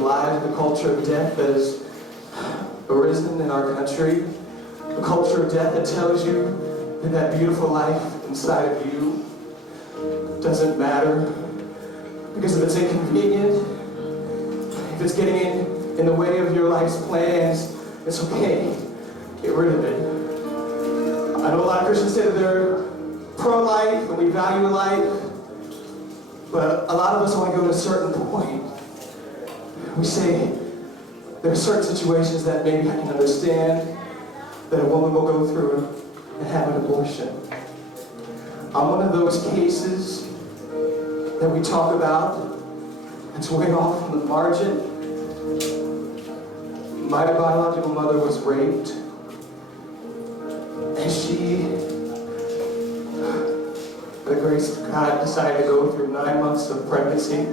alive the culture of death that has arisen in our country. A culture of death that tells you that that beautiful life inside of you doesn't matter because if it's inconvenient, if it's getting in the way of your life's plans, it's okay. Get rid of it. I know a lot of Christians say that they're pro-life and we value life, but a lot of us want to go to a certain point. We say there are certain situations that maybe I can understand that a woman will go through and have an abortion. I'm one of those cases that we talk about that's way off on the margin. My biological mother was raped, and she, by the grace of God, decided to go through 9 months of pregnancy.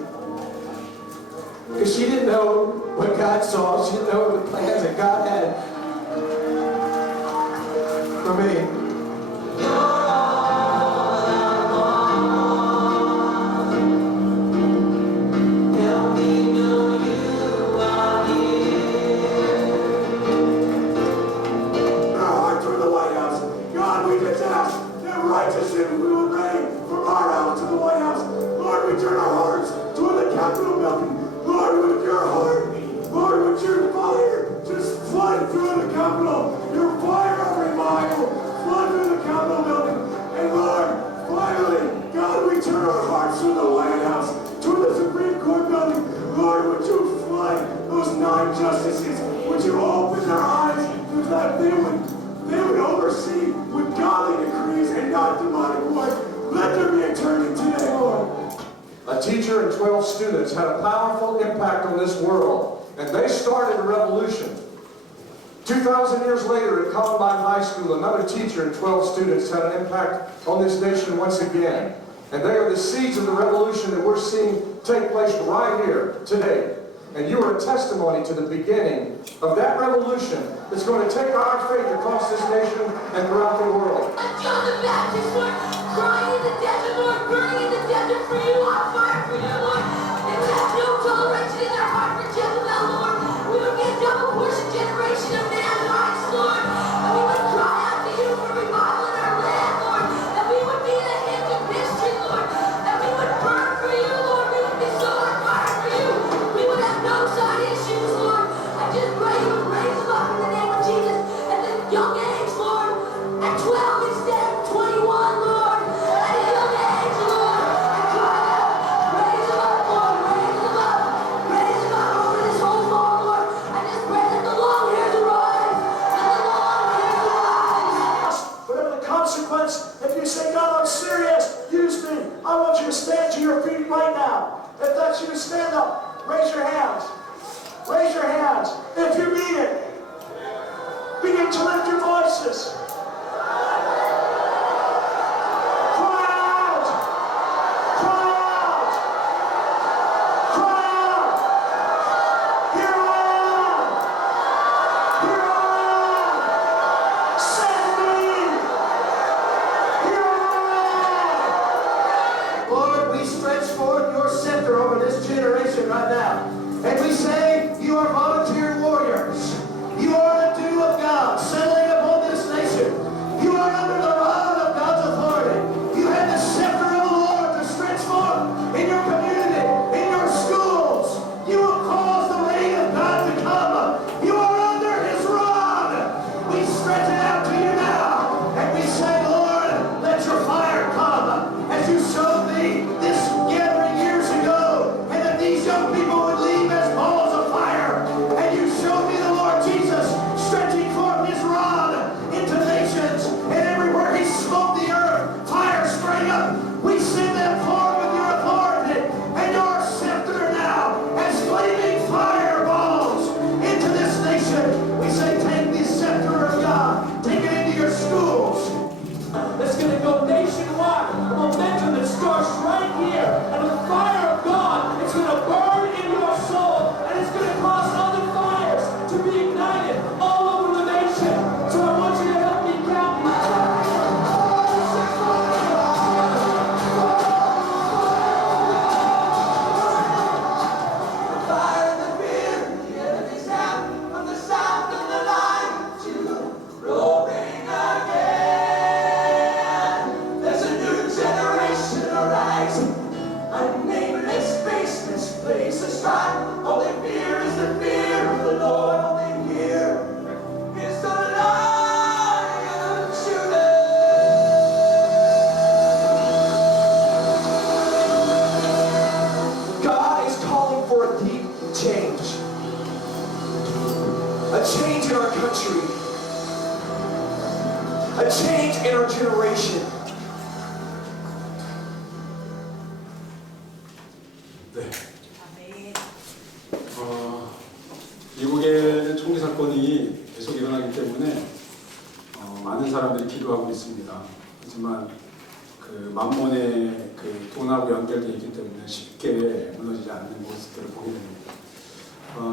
Because she didn't know what God saw, she didn't know the plans that God had for me. We will reign from our house to the White House. Lord, we turn our hearts toward the Capitol building. Lord, with your heart, Lord, with your fire, just flood through the Capitol. Your fire of revival, flood through the Capitol building. And Lord, finally, God, we turn our hearts to the White House, to the Supreme Court building. Lord, would you flood those 9 justices? Would you open their eyes so that they would oversee with godly decrees and not demonic war. Let there be a turning today, Lord. A teacher and 12 students had a powerful impact on this world, and they started a revolution. 2,000 years later at Columbine High School, another teacher and 12 students had an impact on this nation once again. And they are the seeds of the revolution that we're seeing take place right here today. And you are a testimony to the beginning of that revolution that's going to take our faith across this nation and throughout the world. John the Baptist, Lord, crying in the desert, Lord, burning in the desert for you, on fire for you, Lord. They would have no toleration in their heart for Jezebel, Lord. We would be a double portion generation of Nazarites, Lord. And we would cry out to you for revival in our land, Lord. And we would be the hands of history, Lord. And we would burn for you, Lord. We would be so on fire for you. We would have no side issues, Lord. I just pray you would raise them up in the name of Jesus at this young age, Lord. At 12 instead of 21, Lord. At a young age, Lord. And cry out. Raise them up, Lord. Raise them up. Raise them up over this whole world, Lord. I just pray that the long hairs arise. Let the long hairs arise. Whatever the consequence, if you say, God, I'm serious, use me. I want you to stand to your feet right now. If that's you, stand up. Raise your hands. Raise your hands. If you mean it, begin to lift your voices. Cry out. Cry out. Cry out. Here I am. Here I am. Send me. Here I am. Lord, we stretch forth your scepter over this generation right now. And we say, you are volunteer warriors. You are the dew of God. Send a change in our generation. 네. 미국의 총기 사건이 계속 일어나기 때문에 많은 사람들이 기도하고 있습니다. 하지만 그 만몬의 그 돈하고 연결되어 있기 때문에 쉽게 무너지지 않는 모습들을 보게 됩니다.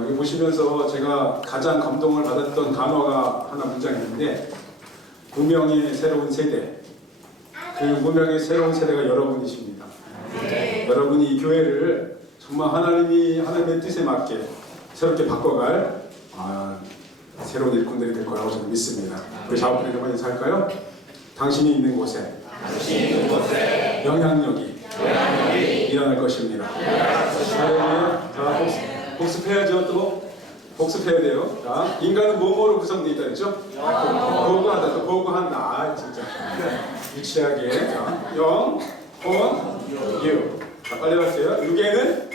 이거 보시면서 제가 가장 감동을 받았던 단어가 하나 문장이 있는데, 무명의 새로운 세대. 그 무명의 새로운 세대가 여러분이십니다. 여러분이 이 교회를 정말 하나님의 뜻에 맞게 새롭게 바꿔갈 새로운 일꾼들이 될 거라고 저는 믿습니다. 우리 자원분에게 한번 인사할까요? 당신이 있는 곳에 영향력이 일어날 것입니다. 자, 복습해야죠. 또 복습해야 돼요. 자, 인간은 뭐뭐로 구성되어 있다 그랬죠? 보고하다, 또 보고한다. 진짜 유치하게. 자, 영, 혼, 유. 자, 빨리 갈게요. 육에는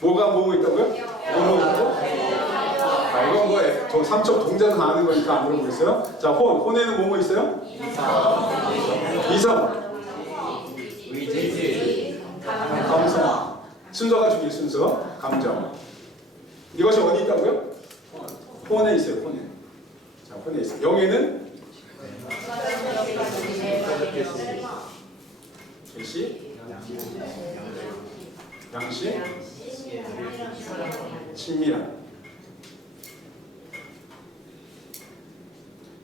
뭐가 뭐뭐 있다고요? 뭐뭐 있고. 자, 이건 뭐예요? 저 삼척 동자는 아는 거니까 안 물어보겠어요. 자, 혼에는 뭐뭐 있어요? 이성. 감성. 순서가 중요해요. 순서. 감정. 이것이 어디 있다고요? 혼에 있어요. 혼에. 자, 혼에 있어요. 영에는 계시, 양심, 친밀함.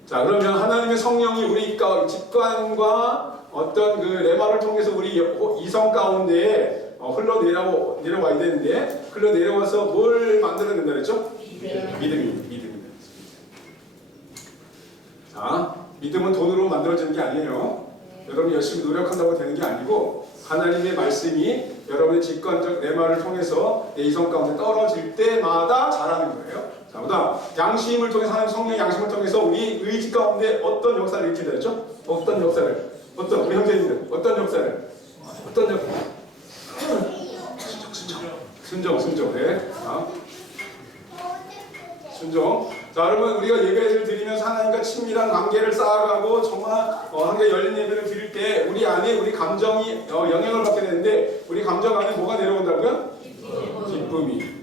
자, 그러면 하나님의 성령이 우리 직관과 어떤 그 레마를 통해서 우리 이성 가운데에 흘러내려와야 되는데, 흘러내려와서 뭘 만들어낸다 그랬죠? 믿음입니다. 자, 믿음은 돈으로 만들어지는 게 아니에요. 여러분이 열심히 노력한다고 되는 게 아니고, 하나님의 말씀이 여러분의 직관적 레마를 통해서 내 이성 가운데 떨어질 때마다 자라는 거예요. 자, 그다음 양심을 통해서, 하나님 성령 양심을 통해서 우리 의지 가운데 어떤 역사를 일으키게 되죠? 어떤 역사를? 우리 형제님들 어떤 역사를? 순종. 네. 자, 순종. 자, 여러분, 우리가 예배를 드리면서 하나님과 친밀한 관계를 쌓아가고 정말 한개 열린 예배를 드릴 때 우리 안에 우리 감정이 영향을 받게 되는데, 우리 감정 안에 뭐가 내려온다고요? 기쁨이.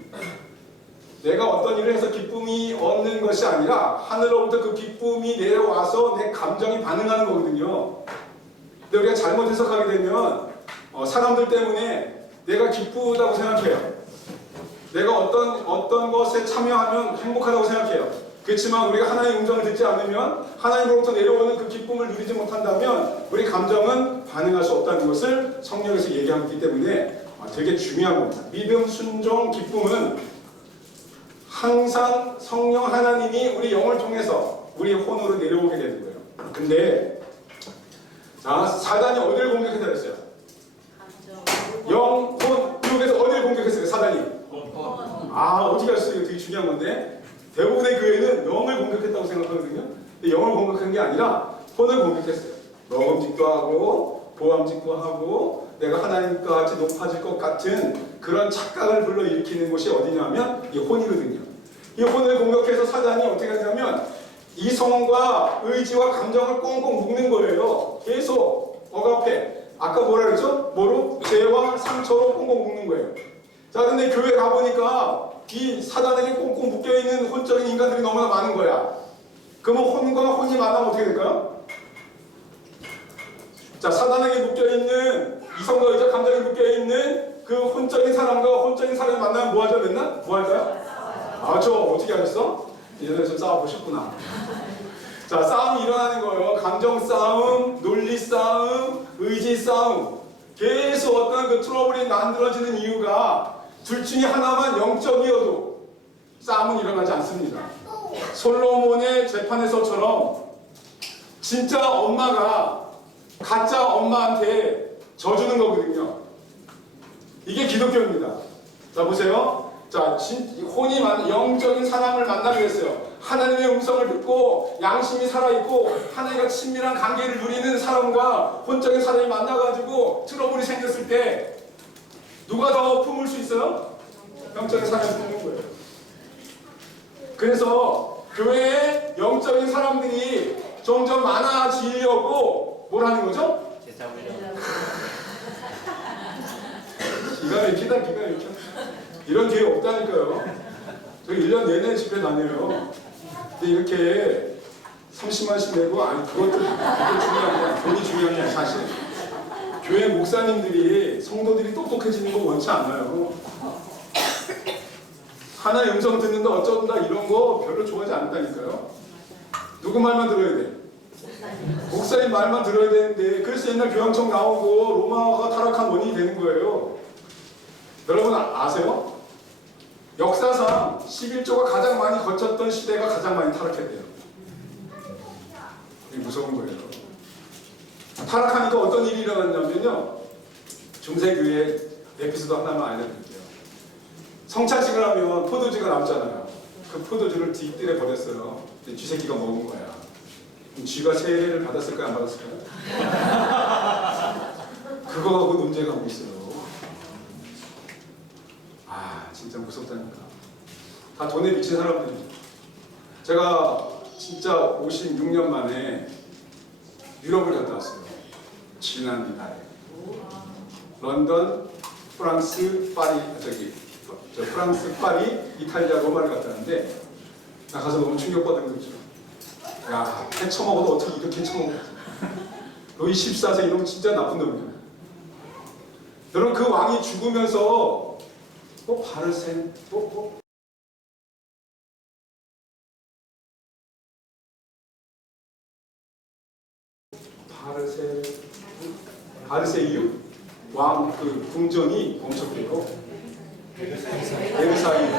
내가 어떤 일을 해서 기쁨이 얻는 것이 아니라 하늘로부터 그 기쁨이 내려와서 내 감정이 반응하는 거거든요. 근데 우리가 잘못 해석하게 되면 사람들 때문에 내가 기쁘다고 생각해요. 내가 어떤 것에 참여하면 행복하다고 생각해요. 그렇지만 우리가 하나님의 음성을 듣지 않으면, 하나님으로부터 내려오는 그 기쁨을 누리지 못한다면 우리 감정은 반응할 수 없다는 것을 성령에서 얘기하고 있기 때문에 되게 중요한 겁니다. 믿음, 순종, 기쁨은 항상 성령 하나님이 우리 영을 통해서 우리 혼으로 내려오게 되는 거예요. 근데 자, 사단이 어디를 공격했다 그랬어요? 영, 혼, 육에서 어디를 공격했어요? 사단이. 어떻게 알았어요? 이거 되게 중요한 건데, 대부분의 교회는 영을 공격했다고 생각하거든요. 근데 영을 공격한 게 아니라 혼을 공격했어요. 먹음직도 하고 보암직도 하고 내가 하나님과 같이 높아질 것 같은 그런 착각을 불러일으키는 곳이 어디냐면 이 혼이거든요. 이 혼을 공격해서 사단이 어떻게 하냐면 이성과 의지와 감정을 꽁꽁 묶는 거예요. 계속 억압해. 아까 뭐라 그랬죠? 뭐로? 죄와 상처로 꽁꽁 묶는 거예요. 자, 근데 교회 가보니까 이 사단에게 꽁꽁 묶여있는 혼적인 인간들이 너무나 많은 거야. 그러면 혼과 혼이 만나면 어떻게 될까요? 자, 사단에게 묶여있는 이성과 의적 감정에 묶여있는 그 혼적인 사람과 혼적인 사람이 만나면 뭐 하죠? 맨날? 뭐 할까요? 저 어떻게 하셨어? 예전에 좀 싸워보셨구나. 자, 싸움이 일어나는 거예요. 감정 싸움, 논리 싸움, 의지 싸움. 계속 어떤 그 트러블이 만들어지는 이유가 둘 중에 하나만 영적이어도 싸움은 일어나지 않습니다. 솔로몬의 재판에서처럼 진짜 엄마가 가짜 엄마한테 져주는 거거든요. 이게 기독교입니다. 자, 보세요. 자, 혼이 영적인 사람을 만나게 됐어요. 하나님의 음성을 듣고 양심이 살아있고 하나님과 친밀한 관계를 누리는 사람과 혼적인 사람이 만나가지고 트러블이 생겼을 때 누가 더 품을 수 있어요? 영적인 사람이 품는 거예요. 그래서 교회에 영적인 사람들이 점점 많아질 뭘 하는 거죠? 기가 막히다, 기가 막혀. 이런 기회 없다니까요. 저 1년 내내 집회 다녀요. 근데 이렇게 30만씩 내고, 아니, 그게 중요한 거야. 돈이 중요한 게 아니야, 사실. 교회 목사님들이, 성도들이 똑똑해지는 거 원치 않아요. 하나의 음성 듣는다, 어쩐다, 이런 거 별로 좋아하지 않다니까요. 누구 말만 들어야 돼? 목사님 말만 들어야 되는데, 그래서 옛날 교황청 나오고 로마가 타락한 원인이 되는 거예요. 여러분 아세요? 역사상 11조가 가장 많이 거쳤던 시대가 가장 많이 타락했대요. 이게 무서운 거예요. 타락하니까 어떤 일이 일어났냐면요. 중세교회 에피소드 하나만 알려드릴게요. 성찬식을 하면 포도주가 남잖아요. 그 포도주를 뒷뜰에 버렸어요. 쥐새끼가 먹은 거야. 그럼 쥐가 세례를 받았을까요? 안 받았을까요? 그거 갖고 논쟁하고 있어요. 아, 진짜 무섭다니까. 다 돈에 미친 사람들이죠. 제가 진짜 56년 만에 유럽을 갔다 왔어요. 지난달에. 런던, 프랑스, 파리, 프랑스, 파리, 이탈리아, 로마를 갔다 왔는데 나 가서 너무 충격받은 거죠. 야, 해 처먹어도 어떻게 이렇게 처먹었지? 로이 14세 이놈 진짜 나쁜 놈이야. 여러분 그 왕이 죽으면서 바르센 바르세유 왕 그 궁전이 멈췄대요. 베르사유.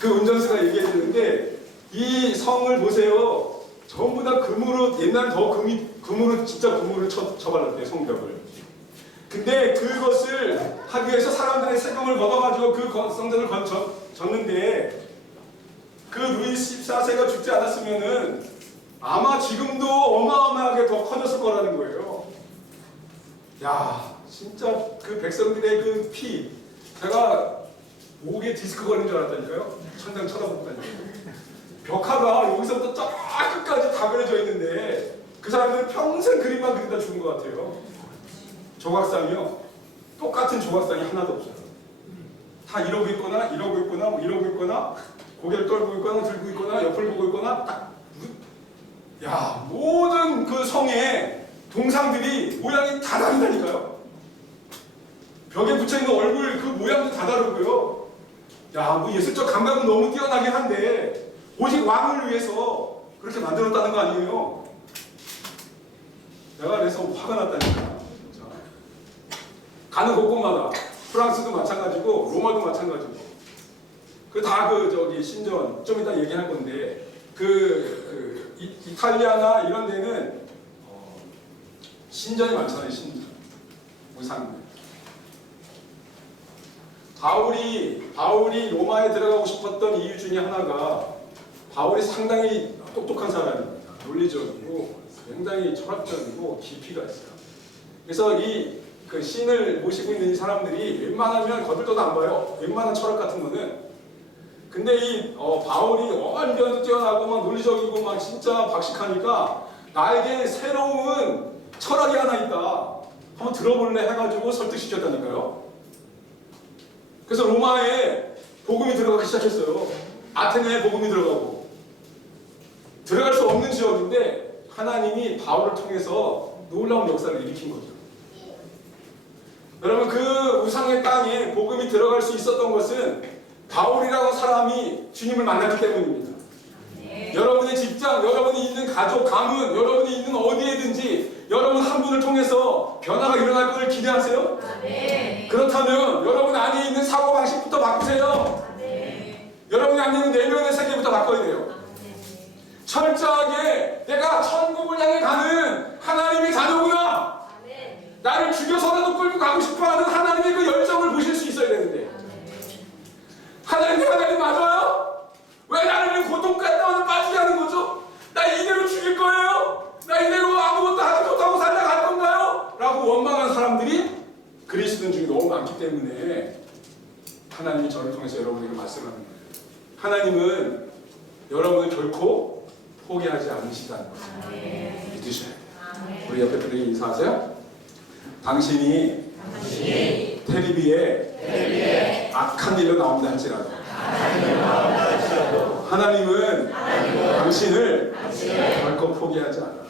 그 운전수가 얘기해주는데 이 성을 보세요. 전부 다 금으로 옛날 더 금으로 진짜 금으로 쳐발랐대요 성벽을. 근데 그것을 하기 위해서 사람들의 세금을 걷어가지고 그 성전을 졌는데 그 루이 14세가 죽지 않았으면은 아마 지금도 어마어마하게 더 커졌을 거라는 거예요. 야, 진짜 그 백성들의 그 피, 제가 목에 디스크 걸린 줄 알았다니까요. 천장 쳐다보고 다니고. 벽화가 여기서부터 저 끝까지 다 그려져 있는데 그 사람들은 평생 그림만 그리다 죽은 것 같아요. 조각상이요. 똑같은 조각상이 하나도 없어요. 다 이러고 있거나 이러고 있거나 뭐 이러고 있거나 고개를 떨고 있거나 들고 있거나 옆을 보고 있거나 딱. 야, 모든 그 성의 동상들이 모양이 다 다르다니까요. 벽에 붙여있는 얼굴 그 모양도 다 다르고요. 야, 뭐 예술적 감각은 너무 뛰어나긴 한데 오직 왕을 위해서 그렇게 만들었다는 거 아니에요. 내가 그래서 화가 났다니까. 가는 곳곳마다 프랑스도 마찬가지고 로마도 마찬가지고 신전 좀 이따 얘기할 건데 이탈리아나 이런 데는 신전이 많잖아요. 신전 무상. 바울이 로마에 들어가고 싶었던 이유 중에 하나가 바울이 상당히 똑똑한 사람입니다. 논리적이고 굉장히 철학적이고 깊이가 있어요. 그래서 그 신을 모시고 있는 이 사람들이 웬만하면 거들떠도 안 봐요. 웬만한 철학 같은 거는. 근데 바울이 완전히 뛰어나고 막 논리적이고 막 진짜 박식하니까 나에게 새로운 철학이 하나 있다. 한번 들어볼래 해가지고 설득시켰다니까요. 그래서 로마에 복음이 들어가기 시작했어요. 아테네에 복음이 들어가고. 들어갈 수 없는 지역인데 하나님이 바울을 통해서 놀라운 역사를 일으킨 거죠. 여러분 그 우상의 땅에 복음이 들어갈 수 있었던 것은 바울이라는 사람이 주님을 만났기 때문입니다. 네. 여러분의 직장, 여러분이 있는 가족, 가문, 여러분이 있는 어디에든지 여러분 한 분을 통해서 변화가 일어날 것을 기대하세요? 네. 그렇다면 여러분 안에 있는 사고방식부터 바꾸세요. 네. 여러분이 안에 있는 내면의 세계부터 바꿔야 돼요. 네. 철저하게 내가 천국을 향해 가는 하나님의 자녀구나. 네. 나를 죽여서라도 끌고 가고 싶어하는 하나님의 그 열정을 보실 수 있어야 되는데 하나님 맞아요? 왜 나를 고통 가운데 빠지게 하는 거죠? 나 이대로 죽일 거예요? 나 이대로 아무것도 하지 못하고 살아갈 건가요? 라고 원망한 사람들이 그리스도인 중에 너무 많기 때문에 하나님이 저를 통해서 여러분에게 말씀하는 거예요. 하나님은 여러분을 결코 포기하지 않으시다는 것을 믿으시기 믿으셔야 돼요. 우리 옆에 분에게 인사하세요. 당신이 테레비에 악한 일로 나온다 할지라도 하나님은 당신을 결코 포기하지 않아.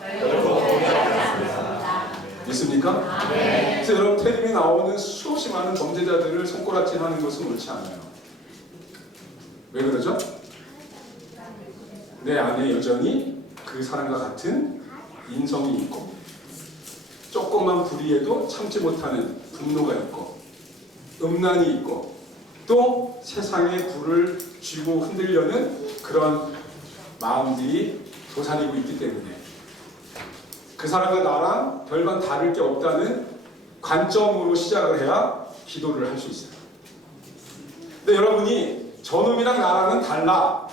믿습니까? 그래서 여러분 텔레비에 나오는 수없이 많은 범죄자들을 손가락질하는 것은 옳지 않아요. 왜 그러죠? 내 안에 여전히 그 사람과 같은 인성이 있고 조금만 불의해도 참지 못하는 분노가 있고 음란이 있고 또 세상의 불을 쥐고 흔들려는 그런 마음들이 도사리고 있기 때문에 그 사람과 나랑 별반 다를 게 없다는 관점으로 시작을 해야 기도를 할 수 있어요. 근데 여러분이 저놈이랑 나랑은 달라,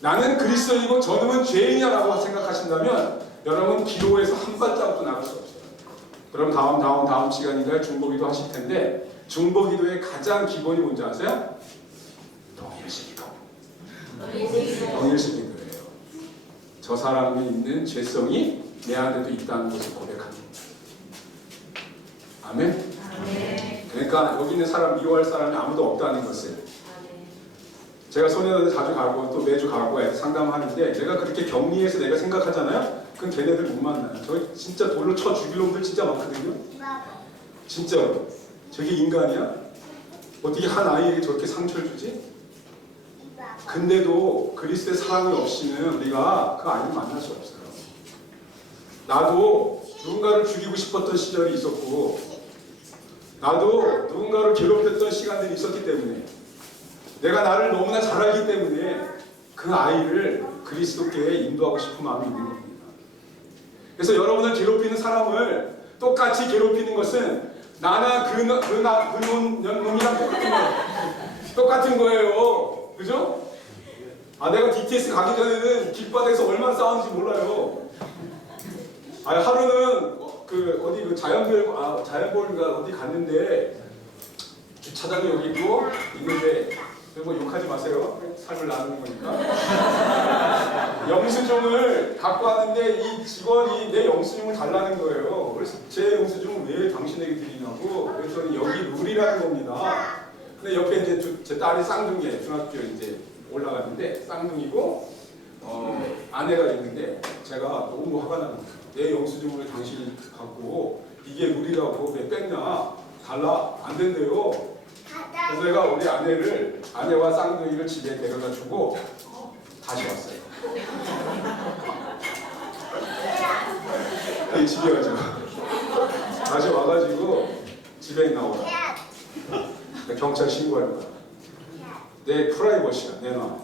나는 그리스도인이고 저놈은 죄인이야 라고 생각하신다면 여러분 기도에서 한 발자국도 나갈 수 없어요. 그럼 다음 시간인가요? 중보기도 하실 텐데 중보기도의 가장 기본이 뭔지 아세요? 동일시기도. 동일시기도예요. 저 사람이 있는 죄성이 내 안에도 있다는 것을 고백합니다. 아멘? 그러니까 여기 있는 사람 미워할 사람이 아무도 없다는 것을 제가 소년원에 자주 가고 또 매주 가고 상담하는데 내가 그렇게 격리해서 내가 생각하잖아요? 그럼 걔네들 못 만나요. 저 진짜 돌로 쳐 죽일 놈들 진짜 많거든요. 진짜로. 저게 인간이야? 어떻게 한 아이에게 저렇게 상처를 주지? 근데도 그리스도의 사랑이 없이는 우리가 그 아이를 만날 수 없어요. 나도 누군가를 죽이고 싶었던 시절이 있었고 나도 누군가를 괴롭혔던 시간들이 있었기 때문에 내가 나를 너무나 잘 알기 때문에 그 아이를 그리스도께 인도하고 싶은 마음이 있는 겁니다. 그래서 여러분을 괴롭히는 사람을 똑같이 괴롭히는 것은 나나 그 놈이랑 똑같은 거예요. 그죠? 내가 DTS 가기 전에는 길바닥에서 얼마나 싸우는지 몰라요. 하루는 어디 자연볼인가 어디 갔는데 주차장이 여기 있고 있는데 뭐 욕하지 마세요. 삶을 나누는 거니까. 영수증을 갖고 왔는데 이 직원이 내 영수증을 달라는 거예요. 그래서 제 영수증을 왜 당신에게 드리냐고 그랬더니 여기 룰이라는 겁니다. 근데 옆에 이제 제 딸이 쌍둥이에요. 중학교 이제 올라갔는데 쌍둥이고 아내가 있는데 제가 너무 화가 나는 거예요. 내 영수증을 당신이 갖고 이게 룰이라고 왜 뺐냐? 달라 안 된대요. 그래서 내가 우리 아내와 쌍둥이를 집에 데려다 주고 다시 왔어요. 집에 가지고 다시 와가지고 집에 나오라. 경찰 신고할 거야. 내 프라이버시야. 내놔.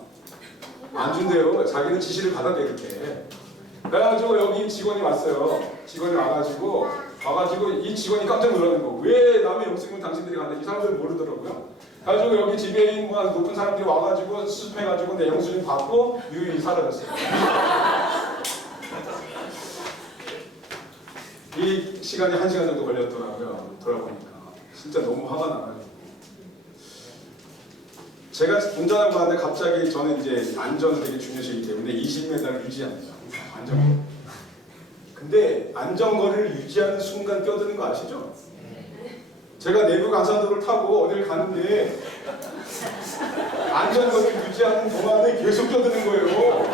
안 준대요. 자기는 지시를 받았대 이렇게. 그래가지고 여기 직원이 왔어요. 직원이 와가지고 이 직원이 깜짝 놀라는 거. 왜 남의 영수증을 당신들이 갔는지 이 사람들은 모르더라고요. 그래가지고 여기 지배인 높은 사람들이 와가지고 수습해가지고 내 영수증 받고 유유히 사라졌어요. 이 시간이 1시간 정도 걸렸더라고요. 돌아보니까 진짜 너무 화가 나가지고 제가 운전하고 가는데 갑자기 저는 이제 안전을 되게 중요시하기 때문에 20m를 유지합니다. 안전. 근데 안전거리를 유지하는 순간 껴드는 거 아시죠? 제가 내부 간선도를 타고 어딜 가는데 안전거리를 유지하는 동안에 계속 껴드는 거예요.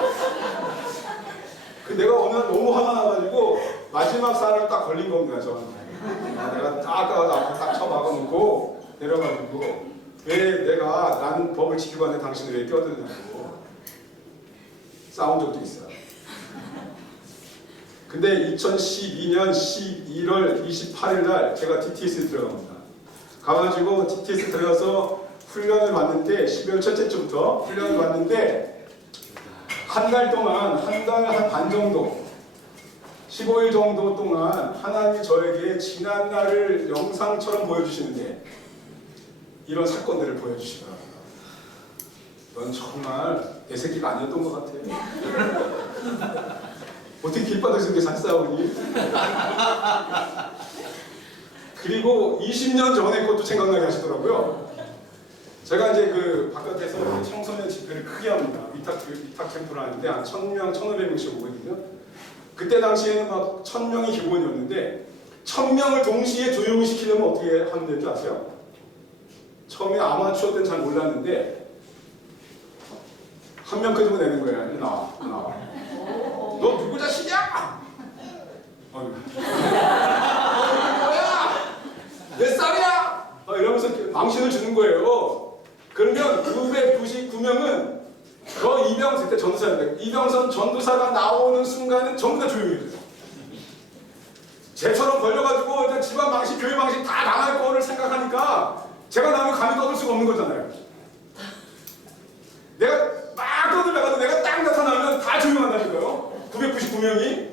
내가 어느 날 너무 화가 나가지고 마지막 살을 딱 걸린 겁니다. 저는. 내가 딱 쳐박아놓고 내려가지고 왜 나는 법을 지키고 왔는데 당신이 왜 껴드냐고 싸운 적도 있어요. 근데 2012년 11월 28일 날 제가 DTS에 들어갑니다. 가가지고 DTS 들어가서 훈련을 받는데 12월 첫째 주부터 훈련을 받는데 한 달 동안 한 달 한 반 정도 15일 정도 동안 하나님이 저에게 지난 날을 영상처럼 보여주시는데 이런 사건들을 보여주시더라고요. 넌 정말 내 새끼가 아니었던 것 같아. 어떻게 길바닥에서 이렇게 잘 싸우니? 그리고 20년 전에 것도 생각나게 하시더라고요. 제가 이제 그 바깥에서 청소년 집회를 크게 합니다. 위탁 캠프를 하는데 한 1000명, 1500명씩 오거든요. 그때 당시에는 막 1000명이 기본이었는데 1000명을 동시에 조용히 시키려면 어떻게 하면 될 줄 아세요? 처음에 아마추어 때는 잘 몰랐는데 한 명 끄집어 내는 거야. 이리 나와, 이리 나와. 너 누구 자식이야? 어휴. 뭐야? 몇 살이야? 이러면서 망신을 주는 거예요. 그러면 999명은 그 이병선, 그때 전도사인데 이병선 전도사가 나오는 순간은 전부 다 조용히 해줘요. 쟤처럼 걸려가지고 이제 집안 방식, 교회 방식 다 나갈 거를 생각하니까 제가 나오면 감히 떠들 수가 없는 거잖아요. 내가 막 떠들다가도 내가 딱 나타나면 다 조용한다니까요. 999명이.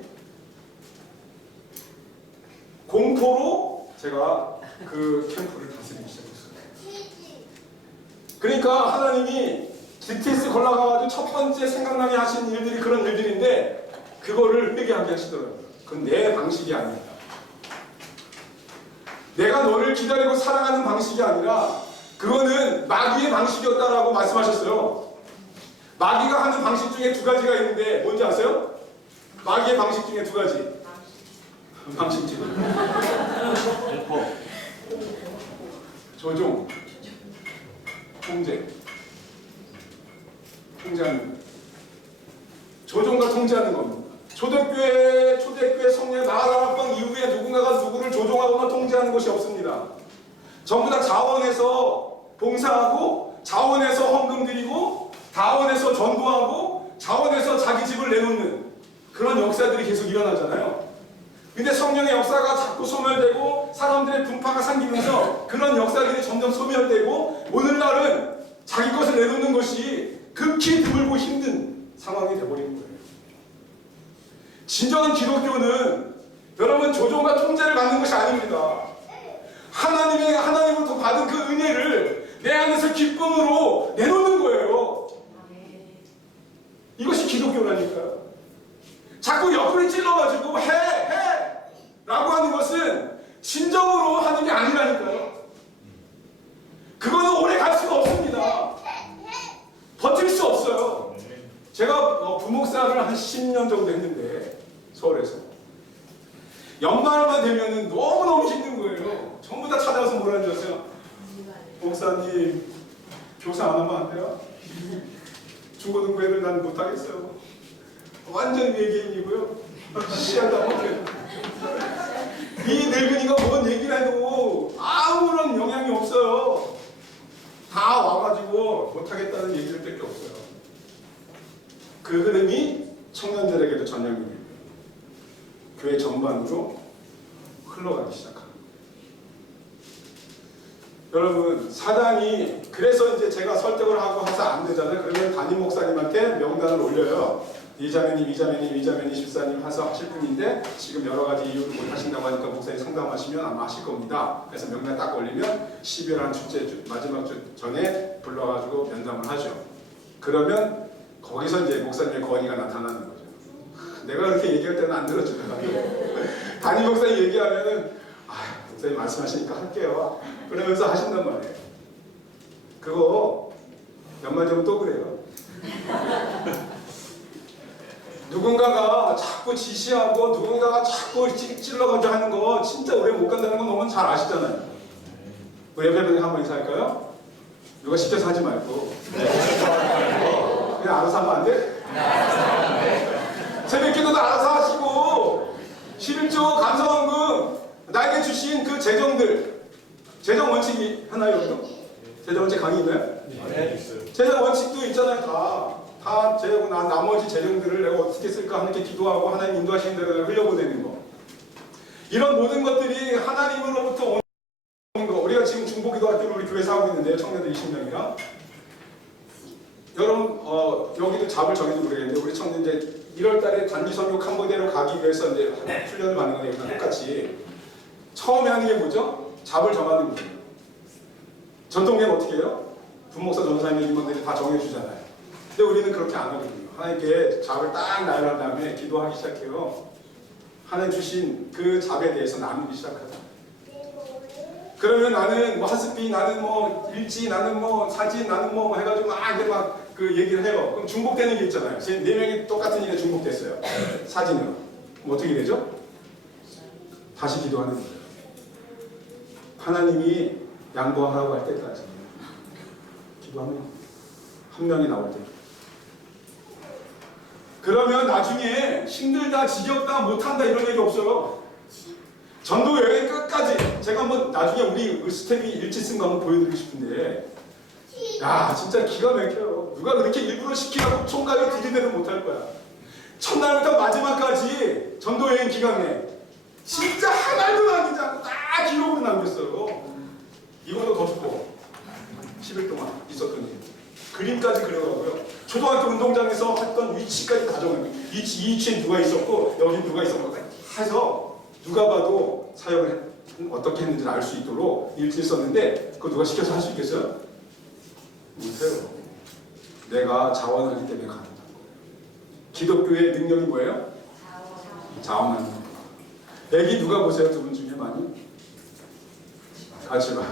공포로 제가 그 캠프를 다스리기 시작했어요. 그러니까 하나님이 GTS 걸러가가지고 첫 번째 생각나게 하신 일들이 그런 일들인데 그거를 회개하게 하시더라고요. 그건 내 방식이 아닙니다. 내가 너를 기다리고 살아가는 방식이 아니라 그거는 마귀의 방식이었다라고 말씀하셨어요. 마귀가 하는 방식 중에 두 가지가 있는데 뭔지 아세요? 마귀의 방식 중에 두 가지. 방식지. 조종, 통제. 통제하는 거. 조종과 통제하는 겁니다. 초대교회 성령 나가라방 이후에 누군가가 누구를 조종하거나 통제하는 것이 없습니다. 전부 다 자원에서 봉사하고 자원에서 헌금 드리고 자원에서 전도하고 자원에서 자기 집을 내놓는 그런 역사들이 계속 일어나잖아요. 근데 성령의 역사가 자꾸 소멸되고 사람들의 분파가 생기면서 그런 역사들이 점점 소멸되고 오늘날은 자기 것을 내놓는 것이 극히 드물고 힘든 상황이 되어버리는 거예요. 진정한 기독교는 여러분 조종과 통제를 받는 것이 아닙니다. 하나님으로부터 받은 그 은혜를 내 안에서 기쁨으로 내놓는 거예요. 이것이 기독교라니까요. 자꾸 옆구리 찔러가지고 해 라고 하는 것은 진정으로 하는 게 아니라니까요. 그거는 오래 갈 수가 없습니다. 버틸 수 없어요. 제가 부목사를 한 10년 정도 했는데 서울에서 연말만 되면은 너무너무 힘든 거예요. 전부 다 찾아와서 뭐라 하는 줄 아세요? 목사님 교사 안 하면 안 돼요? 중고등부 애들 난 못하겠어요. 완전 외계인이고요. 시야도 못해요. 이 늙은이가 뭔 얘기를 해도 아무런 영향이 없어요. 다 와가지고 못하겠다는 얘기를 밖에 없어요. 그 흐름이 청년들에게도 전염입니다. 교회 전반으로 흘러가기 시작합니다. 여러분, 사단이 그래서 이제 제가 설득을 하고 해서 안 되잖아요. 그러면 담임 목사님한테 명단을 올려요. 이자매님, 집사님 해서 하실 분인데 지금 여러 가지 이유로 못 하신다고 하니까 목사님 상담하시면 아마 하실 겁니다. 그래서 명단 딱 올리면 12월 한 주째 마지막 주 전에 불러가지고 면담을 하죠. 그러면 거기서 이제 목사님의 권위가 나타나는 거죠. 내가 그렇게 얘기할 때는 안 들어주더라고요. 담임 목사님 얘기하면은 목사님 말씀하시니까 할게요. 그러면서 하신단 말이에요. 그거 연말 되면 또 그래요. 누군가가 자꾸 지시하고 누군가가 자꾸 찔러가지고 하는 거 진짜 오래 못 간다는 건 너무 잘 아시잖아요. 우리 옆에 분이 한번 인사할까요? 누가 시켜서 하지 말고 그냥 알아서 하면 안 돼? 새벽기도도 알아서 하시고 11조 감사원금 나에게 주신 그 재정들 재정 원칙이 하나요? 여기도? 재정 원칙 강의 있나요? 네, 있어요. 재정 원칙도 있잖아요. 다 재고 나머지 재정들을 내가 어떻게 쓸까 하는 게 기도하고 하나님 인도하시는 대로 흘려보내는 거. 이런 모든 것들이 하나님으로부터 오는 거. 우리가 지금 중보기도학교를 우리 교회에서 하고 있는데요. 청년들 20명이랑. 여러분 여기도 잡을 정해도 모르겠는데 우리 청년 이제 1월달에 단기 선교 캄보디아로 가기 위해서 이제 훈련을 받는 거예요. 똑같이 처음에 하는 게 뭐죠? 잡을 정하는 거예요. 전통계는 어떻게 해요? 부목사 전사님 임원들이 다 정해주잖아요. 근데 우리는 그렇게 안 하거든요. 하나님께 잡을 딱 나열한 다음에 기도하기 시작해요. 하나님 주신 그 잡에 대해서 나누기 시작하자. 그러면 나는 뭐 하스피, 나는 뭐 일지, 나는 뭐 사진, 나는 뭐 해가지고 이제 막 그 얘기를 해요. 그럼 중복되는 게 있잖아요. 4명이 똑같은 일에 중복됐어요. 사진으로. 그럼 어떻게 되죠? 다시 기도하는 거예요. 하나님이 양보하라고 할 때까지 기도하면 한 명이 나올 때. 그러면 나중에 힘들다, 지겹다, 못한다 이런 얘기 없어요. 전도 여행 끝까지 제가 한번 나중에 우리 스텝이 일지 쓴 거 한번 보여드리고 싶은데 야 진짜 기가 막혀요. 누가 그렇게 일부러 시키라고 총각에 들이대는 못할 거야. 첫날부터 마지막까지 전도 여행 기간에 진짜 하나도 남기지 않고 다 기록으로 남겼어요. 이거보다 더 두꺼워. 10일 동안 있었던 일. 그림까지 그려가고요. 초등학교 운동장에서 했던 위치까지 다 적어요. 이 위치에 누가 있었고 여기 누가 있었고 해서 누가 봐도 사역을 어떻게 했는지 알 수 있도록 일지를 썼는데 그거 누가 시켜서 할 수 있겠어요? 못해요. 내가 자원하기 때문에 가능한 거예요. 기독교의 능력이 뭐예요? 자원하는 거예요. 애기 누가 보세요? 두 분 중에 많이? 같이 봐.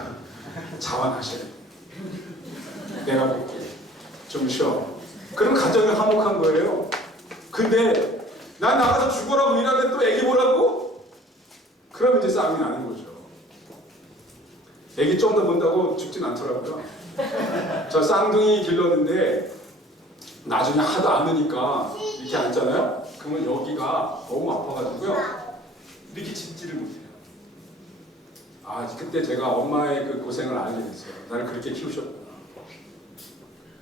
자원하셔야 돼요. 내가 볼게. 좀 쉬어. 그럼 가정이 화목한 거예요. 근데 난 나가서 죽어라고 일하는데 또 애기 보라고? 그럼 이제 싸움이 나는 거죠. 애기 좀 더 본다고 죽진 않더라고요. 저 쌍둥이 길렀는데 나중에 하도 안 으니까 이렇게 앉잖아요. 그러면 여기가 너무 아파가지고요. 이렇게 짖지를 못해요. 아 그때 제가 엄마의 그 고생을 알게 됐어요. 나를 그렇게 키우셨구나.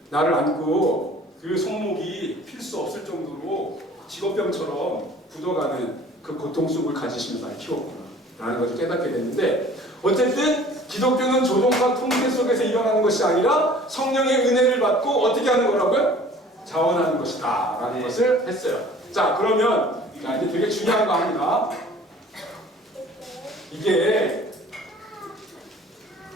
나를 안고 그 손목이 필 수 없을 정도로 직업병처럼 굳어가는 그 고통 속을 가지시면서 나를 키웠구나 라는 것을 깨닫게 됐는데 어쨌든 기독교는 조종과 통제 속에서 일어나는 것이 아니라 성령의 은혜를 받고 어떻게 하는 거라고요? 자원하는 것이다 라는 것을 했어요. 자 그러면 자, 이제 되게 중요한 거 합니다. 이게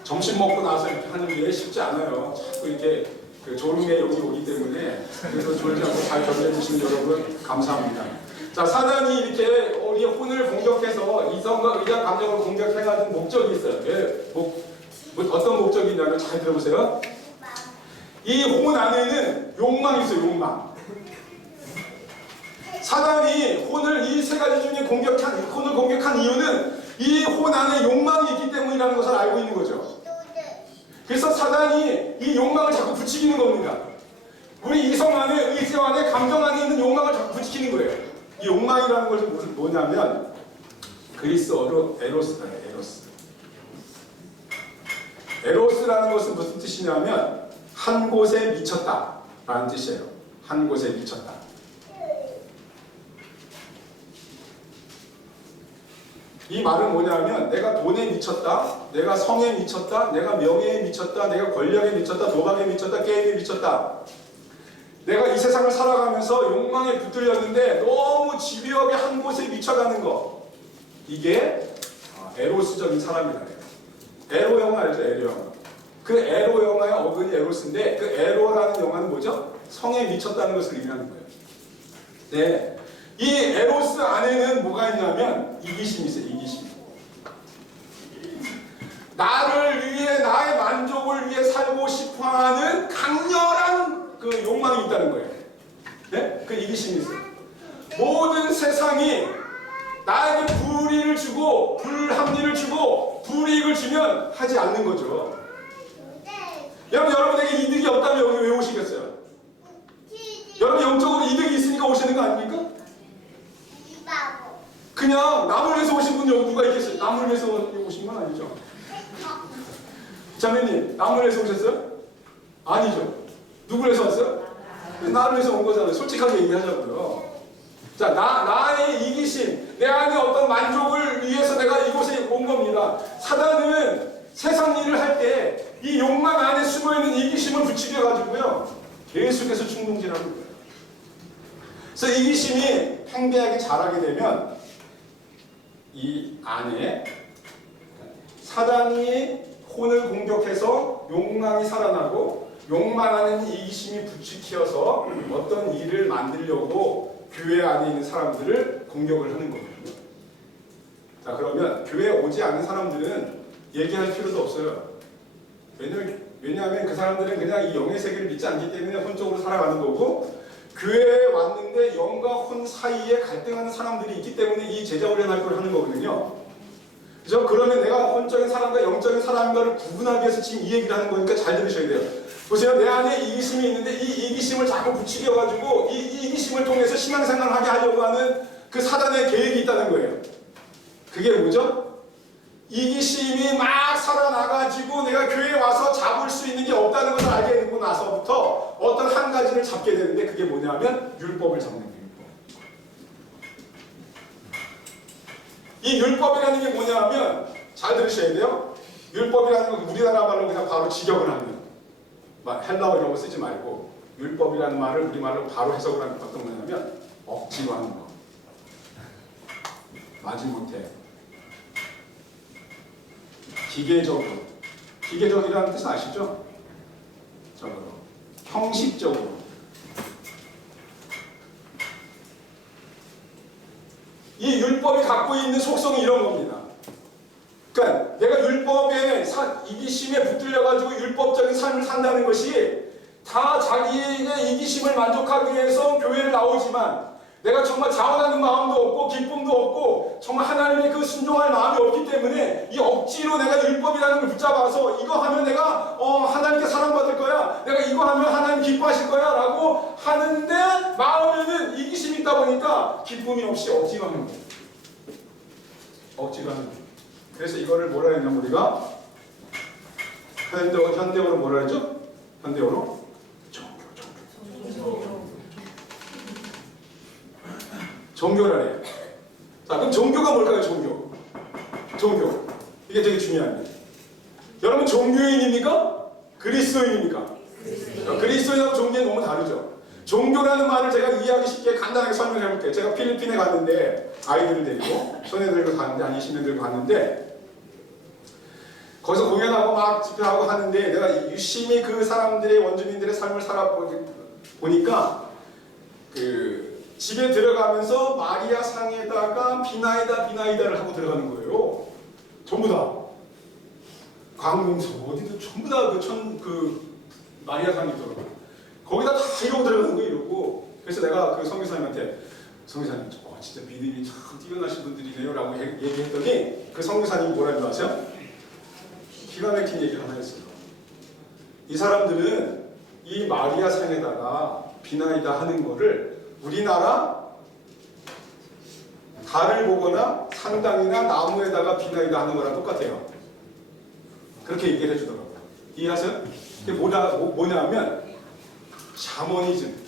점심 먹고 나서 이렇게 하는 게 쉽지 않아요. 자꾸 이렇게 그 졸음에 여기 오기 때문에 그래서 졸지 않고 잘 견뎌주시는 여러분 감사합니다. 자 사단이 이렇게 우리의 혼을 공격해서 이성과 의자 감정을 공격해가지고 목적이 있어요. 예, 어떤 목적이 있냐면 잘 들어보세요. 이 혼 안에는 욕망이 있어요. 욕망. 사단이 혼을 이 세 가지 중에 혼을 공격한 이유는 이 혼 안에 욕망이 있기 때문이라는 것을 알고 있는 거죠. 그래서 사단이 이 욕망을 자꾸 부추기는 겁니다. 우리 이성 안에, 의지 안에, 감정 안에 있는 욕망을 자꾸 부추기는 거예요. 이 욕망이라는 것은 뭐냐면 그리스어로 에로스예요. 에로스. 에로스라는 것은 무슨 뜻이냐면 한 곳에 미쳤다 라는 뜻이에요. 한 곳에 미쳤다. 이 말은 뭐냐면 내가 돈에 미쳤다, 내가 성에 미쳤다, 내가 명예에 미쳤다, 내가 권력에 미쳤다, 도박에 미쳤다, 게임에 미쳤다. 내가 이 세상을 살아가면서 욕망에 붙들렸는데 너무 집요하게 한 곳에 미쳐가는 거. 이게 에로스적인 사람이라요. 에로 영화 알죠? 에로 영화. 그 에로 영화의 어근이 에로스인데 그 에로라는 영화는 뭐죠? 성에 미쳤다는 것을 의미하는 거예요. 네. 이 에로스 안에는 뭐가 있냐면 이기심이 있어요. 이기심. 나를 위해 나의 만족을 위해 살고 싶어하는 강렬한 그 욕망이 있다는 거예요. 네? 그 이기심이 있어요. 모든 세상이 나에게 불의를 주고 불합리를 주고 불이익을 주면 하지 않는 거죠. 여러분에게 이득이 없다면 여기 왜 오시겠어요? 여러분 영적으로 이득이 있으니까 오시는 거 아닙니까? 그냥 남을 위해서 오신 분 여기 누가 있겠어요? 남을 위해서 오신 건 아니죠. 자매님, 남을 위해서 오셨어요? 아니죠. 누구를 위해서 왔어요? 나를 위해서 온 거잖아요. 솔직하게 얘기하자고요. 자, 나의 이기심, 내 안에 어떤 만족을 위해서 내가 이곳에 온 겁니다. 사단은 세상 일을 할 때 이 욕망 안에 숨어있는 이기심을 부추겨가지고요. 계속해서 충동질하는 거예요. 그래서 이기심이 팽배하게 자라게 되면 이 안에 사단이 혼을 공격해서 욕망이 살아나고 욕망 안에는 이기심이 부추겨서 어떤 일을 만들려고 교회 안에 있는 사람들을 공격을 하는 거거든요. 자 그러면 교회에 오지 않는 사람들은 얘기할 필요도 없어요. 왜냐하면 그 사람들은 그냥 이 영의 세계를 믿지 않기 때문에 혼적으로 살아가는 거고 교회에 왔는데 영과 혼 사이에 갈등하는 사람들이 있기 때문에 이 제자훈련 활동을 하는 거거든요. 그래서 그러면 내가 혼적인 사람과 영적인 사람과를 구분하기 위해서 지금 이 얘기를 하는 거니까 잘 들으셔야 돼요. 보세요. 내 안에 이기심이 있는데 이 이기심을 자꾸 부추겨가지고 이 이기심을 통해서 신앙생활을 하게 하려고 하는 그 사단의 계획이 있다는 거예요. 그게 뭐죠? 이기심이 막 살아나가지고 내가 교회에 와서 잡을 수 있는 게 없다는 것을 알게 되고 나서부터 어떤 한 가지를 잡게 되는데 그게 뭐냐면 율법을 잡는 거예요. 이 율법이라는 게 뭐냐면 잘 들으셔야 돼요. 율법이라는 건 우리나라 말로 그냥 바로 직역을 하는, 헬라어 이런 거 쓰지 말고 율법이라는 말을 우리말로 바로 해석을 하는 게 어떤 거냐면 억지로 하는 거. 마지못해 기계적이라는 뜻은 아시죠? 적어도 형식적으로. 이 율법이 갖고 있는 속성이 이런 겁니다. 그러니까 내가 율법에 이기심에 붙들려가지고 율법적인 삶을 산다는 것이 다 자기의 이기심을 만족하기 위해서 교회를 나오지만 내가 정말 자원하는 마음도 없고 기쁨도 없고 정말 하나님의 그 순종할 마음이 없기 때문에 이 억지로 내가 율법이라는 걸 붙잡아서 이거 하면 내가 하나님께 사랑받을 거야, 내가 이거 하면 하나님 기뻐하실 거야 라고 하는데 마음에는 이기심이 있다 보니까 기쁨이 없이 억지로 하는 거예요. 억지로 하는 거예요. 그래서 이거를 뭐라 했냐면 우리가 현대어로 뭐라 했죠? 현대어로 종교라 해요. 자, 그럼 종교가 뭘까요? 종교. 이게 되게 중요합니다. 여러분 종교인입니까? 그리스도인입니까? 그리스도인하고 종교는 너무 다르죠. 종교라는 말을 제가 이해하기 쉽게 간단하게 설명해 볼게요. 제가 필리핀에 갔는데 아이들을 데리고 손해들고 갔는데 한 20년 들고 갔는데 거기서 공연하고 막 집회하고 하는데 내가 유심히 그 사람들의 원주민들의 삶을 살아보니까 집에 들어가면서 마리아 상에다가 비나이다를 하고 들어가는 거예요. 전부 다. 광명성 어디도 전부 다 그 마리아 상이 있더라고요. 거기다 다 이러고 들어가는 거예요. 이러고. 그래서 내가 그 선교사님한테 선교사님 진짜 믿음이 참 뛰어나신 분들이네요 라고 얘기했더니 그 선교사님이 뭐라는 줄 아세요? 기가 막힌 얘기를 하나 했어요. 이 사람들은 이 마리아 상에다가 비나이다 하는 거를 우리나라 달을 보거나 상당이나 나무에다가 비나이다 하는 거랑 똑같아요. 그렇게 얘기를 해주더라고요. 이해하세요? 이게 뭐냐면 샤머니즘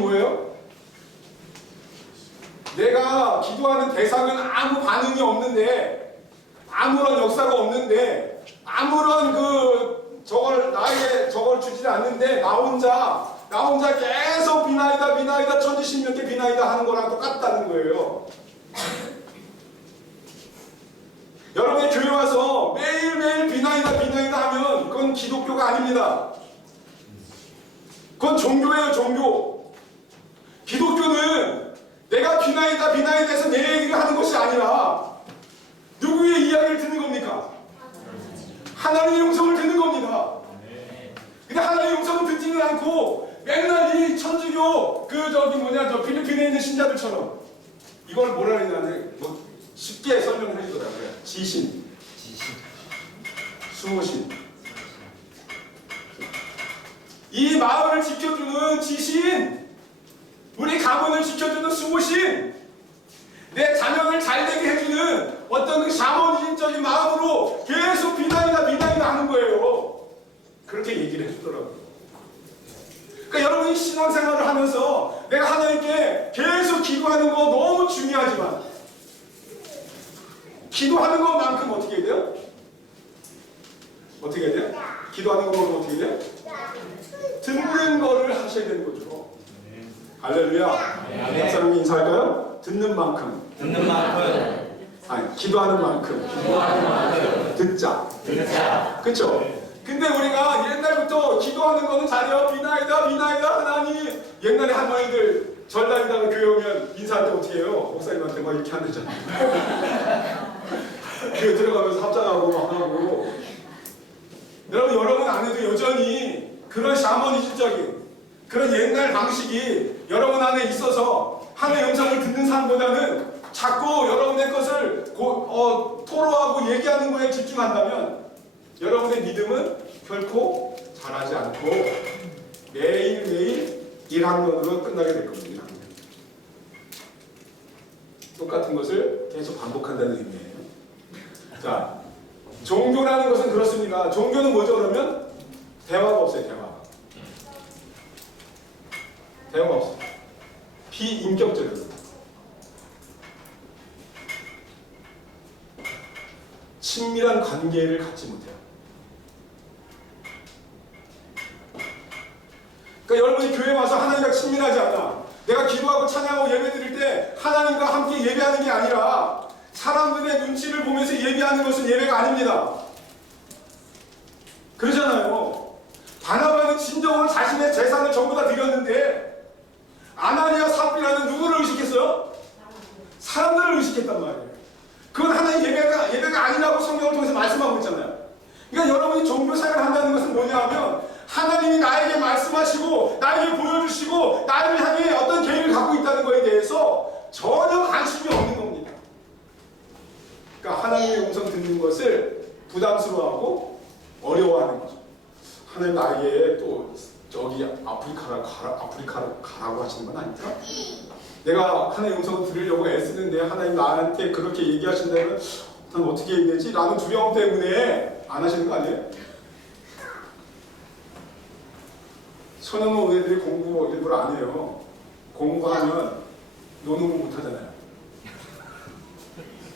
뭐예요? 내가 기도하는 대상은 아무 반응이 없는데 아무런 역사가 없는데 아무런 저걸 주지 않는데 나 혼자 계속 비나이다 천지신명께 비나이다 하는 거랑 똑같다는 거예요. 여러분이 교회 와서 매일매일 비나이다 하면 그건 기독교가 아닙니다. 그건 종교예요, 종교. 기독교는 내가 비나이다 해서 내 얘기를 하는 것이 아니라 누구의 이야기를 듣는 겁니까? 하나님의 음성을 듣는 겁니다. 근데 하나님의 음성을 듣지는 않고 맨날 이 천주교 필리핀에 있는 신자들처럼 이걸 뭐라 그러냐면 쉽게 설명을 해주더라고요. 지신, 수호신. 이 마을을 지켜주는 지신, 우리 가문을 지켜주는 수호신, 내 자녀를 잘되게 해주는 어떤 그 샤머니즘적인 마음으로 계속 비나이다 하는 거예요. 그렇게 얘기를 해주더라고요. 그러니까 여러분이 신앙생활을 하면서 내가 하나님께 계속 기도하는 거 너무 중요하지만 기도하는 것만큼 어떻게 해야 돼요? 어떻게 해야 돼요? 기도하는 것만큼 어떻게 해야 돼요? 듣는 거를 하셔야 되는 거죠. 할렐루야. 네. 사람이 인사할까요? 듣는 만큼. 아니, 기도하는 만큼. 듣자. 그쵸? 근데 우리가 옛날부터 기도하는 거는 잘해요. 비나이다 하나님. 옛날에 할머니들 절 다니다가 교회 오면 인사할 때 어떻게 해요? 목사님한테 막 이렇게 한대잖아요. 교회 들어가면서 합장하고 막 하고. 여러분 안에도 여전히 그런 샤머니즘적인 그런 옛날 방식이 여러분 안에 있어서 하나님의 음성을 듣는 사람보다는 자꾸 여러분의 것을 토로하고 얘기하는 거에 집중한다면 여러분의 믿음은 결코 자라지 않고 매일매일 1학년으로 끝나게 될 겁니다. 똑같은 것을 계속 반복한다는 의미예요. 자, 종교라는 것은 그렇습니다. 종교는 뭐죠 그러면? 대화가 없어요. 대화가 없어요. 비인격적입니다. 친밀한 관계를 갖지 못해요. 그러니까 여러분이 교회에 와서 하나님과 친밀하지 않아. 내가 기도하고 찬양하고 예배 드릴 때 하나님과 함께 예배하는 게 아니라 사람들의 눈치를 보면서 예배하는 것은 예배가 아닙니다. 그러잖아요. 바나바는 진정으로 자신의 재산을 전부 다 드렸는데 아나니아 삽비라는 누구를 의식했어요? 사람들을 의식했단 말이에요. 그건 하나님 예배가 아니라고 성경을 통해서 말씀하고 있잖아요. 그러니까 여러분이 종교 생활을 한다는 것은 뭐냐 하면 하나님이 나에게 말씀하시고 나에게 보여주시고 나를 향해 어떤 계획을 갖고 있다는 것에 대해서 전혀 관심이 없는 겁니다. 그러니까 하나님의 음성 듣는 것을 부담스러워하고 어려워하는 거죠. 하나님 나에게 또 저기 아프리카로 가라고 하시는 건 아니죠? 내가 하나님의 음성을 들으려고 애쓰는데 하나님 나한테 그렇게 얘기하신다면 난 어떻게 해야 되지? 라는 두려움 때문에 안 하시는 거 아니에요? 소년원 은혜들이 공부 일부러 안 해요. 공부하면 노는 거 못 하잖아요.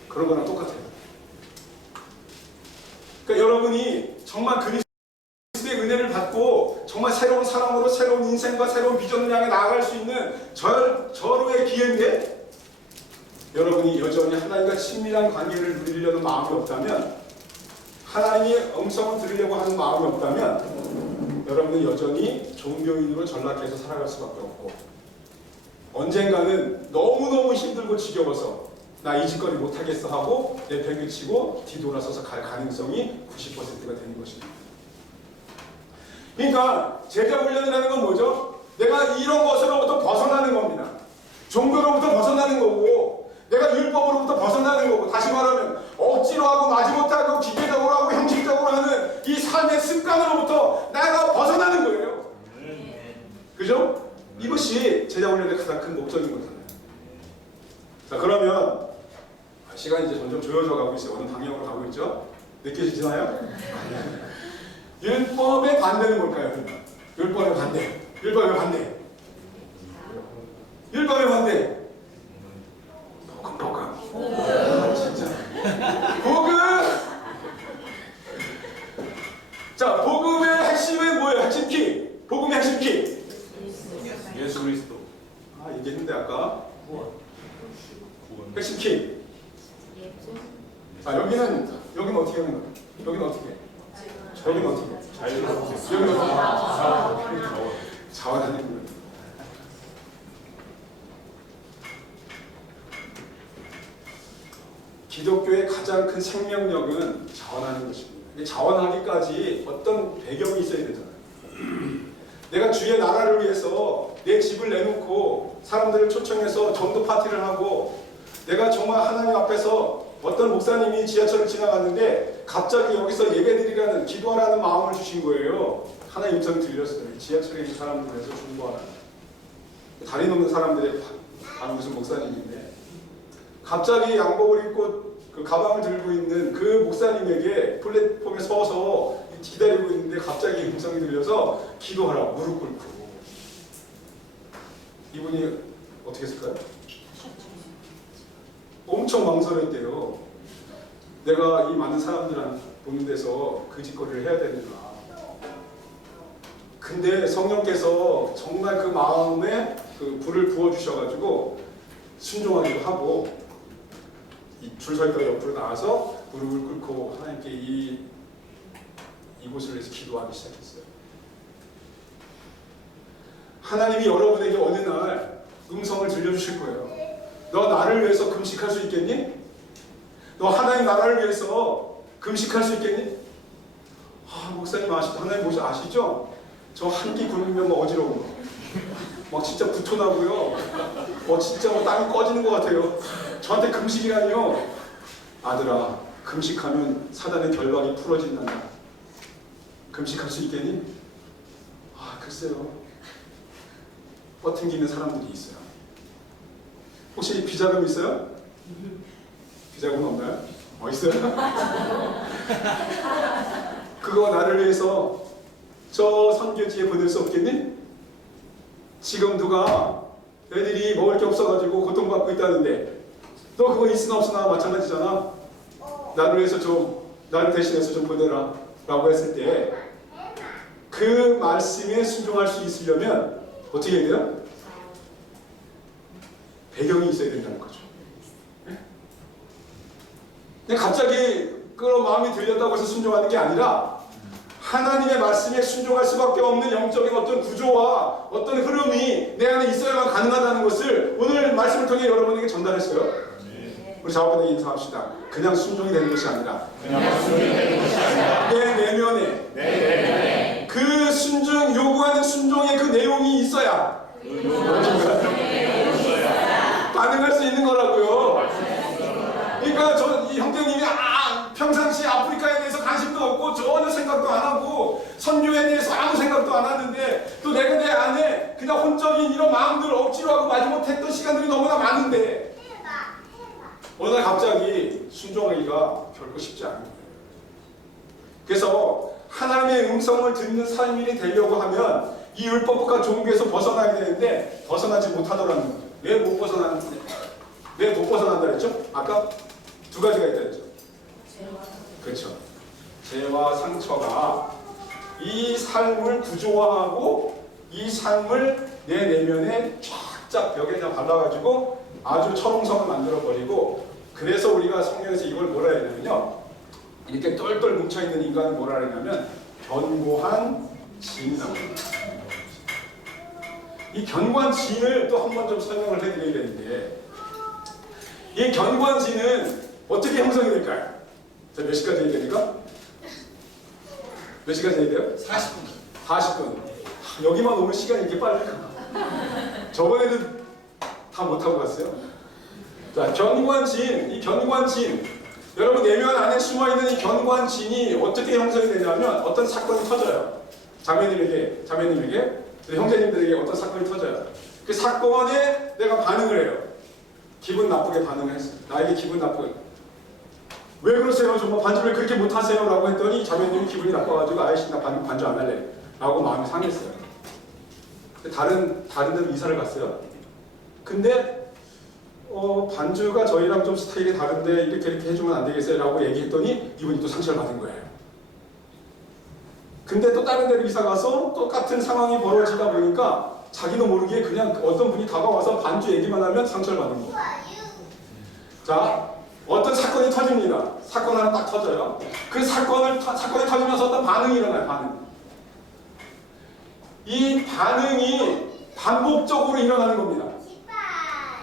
그런 거랑 똑같아요. 그러니까 여러분이 정말 그리스도의 은혜를 받고 정말 새로운 사람으로 새로운 인생과 새로운 비전을 향해 나아갈 수 있는 절호의 기회인데 여러분이 여전히 하나님과 친밀한 관계를 누리려는 마음이 없다면 하나님의 음성을 들으려고 하는 마음이 없다면 여러분은 여전히 종교인으로 전락해서 살아갈 수밖에 없고 언젠가는 너무너무 힘들고 지겨워서 나 이 짓거리 못하겠어 하고 내팽개치고 뒤돌아서서 갈 가능성이 90%가 되는 것입니다. 그러니까 제자 훈련이라는 건 뭐죠? 내가 이런 것으로부터 벗어나는 겁니다. 종교로부터 벗어나는 거고 내가 율법으로부터 벗어나는 거고 다시 말하면 억지로 하고 마지못하고 기계적으로 하고 형식적으로 하는 이 삶의 습관으로부터 내가 벗어나는 거예요. 그죠? 이것이 제자 훈련의 가장 큰 목적인 거잖아요. 자, 그러면 시간이 이제 점점 조여져 가고 있어요. 어느 방향으로 가고 있죠? 느껴지시나요? 율법의 반대는 뭘까요? 율법의 반대. 율법의 반대. 율법의 반대. 복음. 아, 진짜. 복음! 자, 복음의 핵심은 뭐예요? 핵심 키. 복음의 핵심 키. 예수 그리스도. 아, 얘기했는데 아까. 핵심 키. 자, 여기는 어떻게 하는 거예요? 여기는 어떻게 해? 여기는 어떻게 해? 여기는 어떻게 해? 자원하는 거예요. 기독교의 가장 큰 생명력은 자원하는 것입니다. 자원하기까지 어떤 배경이 있어야 되잖아요. 내가 주의 나라를 위해서 내 집을 내놓고 사람들을 초청해서 전도 파티를 하고 내가 정말 하나님 앞에서 어떤 목사님이 지하철을 지나갔는데 갑자기 여기서 예배드리라는 기도하라는 마음을 주신 거예요. 하나님 음성이 들렸어요. 지하철에 있는 사람들을 위해서 중보하라. 다리 넘는 사람들의 무슨 목사님인데 갑자기 양복을 입고 그 가방을 들고 있는 그 목사님에게 플랫폼에 서서 기다리고 있는데 갑자기 음성이 들려서 기도하라 무릎 꿇고 이분이 어떻게 했을까요? 엄청 망설였대요. 내가 이 많은 사람들 보는 데서 그 짓거리를 해야 되는가. 근데 성령께서 정말 그 마음에 그 불을 부어주셔가지고 순종하기도 하고 줄 서 있다가 옆으로 나와서 무릎을 꿇고 하나님께 이곳을 위해서 기도하기 시작했어요. 하나님이 여러분에게 어느 날 음성을 들려주실 거예요. 너 나를 위해서 금식할 수 있겠니? 너 하나님 나라를 위해서 금식할 수 있겠니? 목사님 하나님 아시죠? 저 한 끼 굶으면 막 어지러운 거. 막 진짜 구토나고요. 진짜 땀이 꺼지는 것 같아요. 저한테 금식이라니요. 아들아, 금식하면 사단의 결박이 풀어진단다. 금식할 수 있겠니? 글쎄요. 뻗팅기는 사람들이 있어요. 혹시 비자금 있어요? 비자금 없나요? 있어요? 그거 나를 위해서 저 선교지에 보낼 수 없겠니? 지금 누가 애들이 먹을 게 없어가지고 고통받고 있다는데 너 그거 있으나 없으나 마찬가지잖아. 나를 위해서 나를 대신해서 좀 보내라 라고 했을 때 그 말씀에 순종할 수 있으려면 어떻게 해야 돼요? 배경이 있어야 된다는 거죠. 근데 갑자기 그런 마음이 들렸다고 해서 순종하는 게 아니라 하나님의 말씀에 순종할 수밖에 없는 영적인 어떤 구조와 어떤 흐름이 내 안에 있어야만 가능하다는 것을 오늘 말씀을 통해 여러분에게 전달했어요. 우리 자원분에게 인사합시다. 그냥 순종이 되는 것이 아니라 내 내면에 그 순종 요구하는 순종의 그 내용이 있어야 반응할 수 있는 거라고요. 그러니까 이 형제님이 평상시 아프리카에 대해서 관심도 없고 전혀 생각도 안 하고 선교에 대해서 아무 생각도 안 하는데 또 내가 내 안에 그냥 혼적인 이런 마음들을 억지로 하고 마지못했던 시간들이 너무나 많은데 어느 날 갑자기 순종하기가 결코 쉽지 않은 거예요. 그래서 하나님의 음성을 듣는 삶이 되려고 하면 이 율법과 종교에서 벗어나야 되는데 벗어나지 못하더라는 거예요. 왜 못 벗어나는지? 왜 못 벗어난다 그랬죠? 아까 두 가지가 있다 그랬죠? 그렇죠. 죄와 상처가 이 삶을 구조화하고 이 삶을 내 내면에 쫙쫙 벽에 발라가지고 아주 철옹성을 만들어버리고 그래서 우리가 성경에서 이걸 뭐라 했냐면요. 이렇게 똘똘 뭉쳐있는 인간을 뭐라 했냐면 견고한 진이라고 합니다. 이 견고한 진을 또 한 번 좀 설명을 해드려야 되는데 이 견고한 진은 어떻게 형성이 될까요? 자, 몇 시까지 해야 됩니까? 몇 시까지 해야 돼요? 40분. 40분. 여기만 오면 시간이 이렇게 빨리 가. 저번에는 다 못하고 갔어요. 자, 견고한 진, 이 견고한 진. 여러분 내면 안에 숨어있는 이 견고한 진이 어떻게 형성이 되냐면 어떤 사건이 터져요. 자매님에게, 형제님들에게 어떤 사건이 터져요. 그 사건에 내가 반응을 해요. 기분 나쁘게 반응을 했어요. 나에게 기분 나쁘게. 왜 그러세요? 정말 반주를 그렇게 못하세요? 라고 했더니 자매님이 기분이 나빠가지고 아이씨 나 반주 안 할래 라고 마음이 상했어요. 다른 데로 이사를 갔어요. 근데 반주가 저희랑 좀 스타일이 다른데 이렇게 해주면 안 되겠어요? 라고 얘기했더니 이분이 또 상처를 받은 거예요. 근데 또 다른 데로 이사 가서 똑같은 상황이 벌어지다 보니까 자기도 모르게 그냥 어떤 분이 다가와서 반주 얘기만 하면 상처를 받는 거예요. 자, 어떤 사건이 터집니다. 사건 하나 딱 터져요. 그 사건이 터지면서 어떤 반응이 일어나요. 반응. 이 반응이 반복적으로 일어나는 겁니다.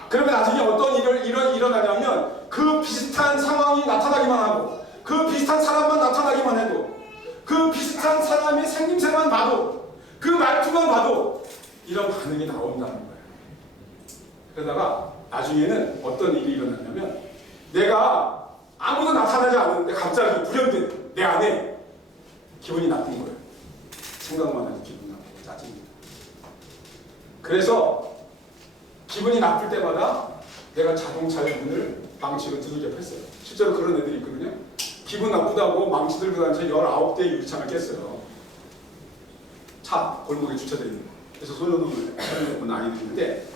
그러면 나중에 어떤 일이 일어나냐면 그 비슷한 상황이 나타나기만 하고 그 비슷한 사람만 나타나기만 해도 그 비슷한 사람의 생김새만 봐도 그 말투만 봐도 이런 반응이 나온다는 거예요. 그러다가 나중에는 어떤 일이 일어나냐면 내가 아무도 나타나지 않았는데 갑자기 불현듯 내 안에 기분이 나쁜 거예요. 생각만 해도 기분이 나쁘고 짜증이. 그래서 기분이 나쁠 때마다 내가 자동차의 문을 망치로 두들겨 팼어요. 실제로 그런 애들이 있거든요. 기분 나쁘다고 망치 들고 다니면서 19대의 유리창을 깼어요. 차 골목에 주차되어 있는 거. 그래서 소년원을 본 아이들이 있는데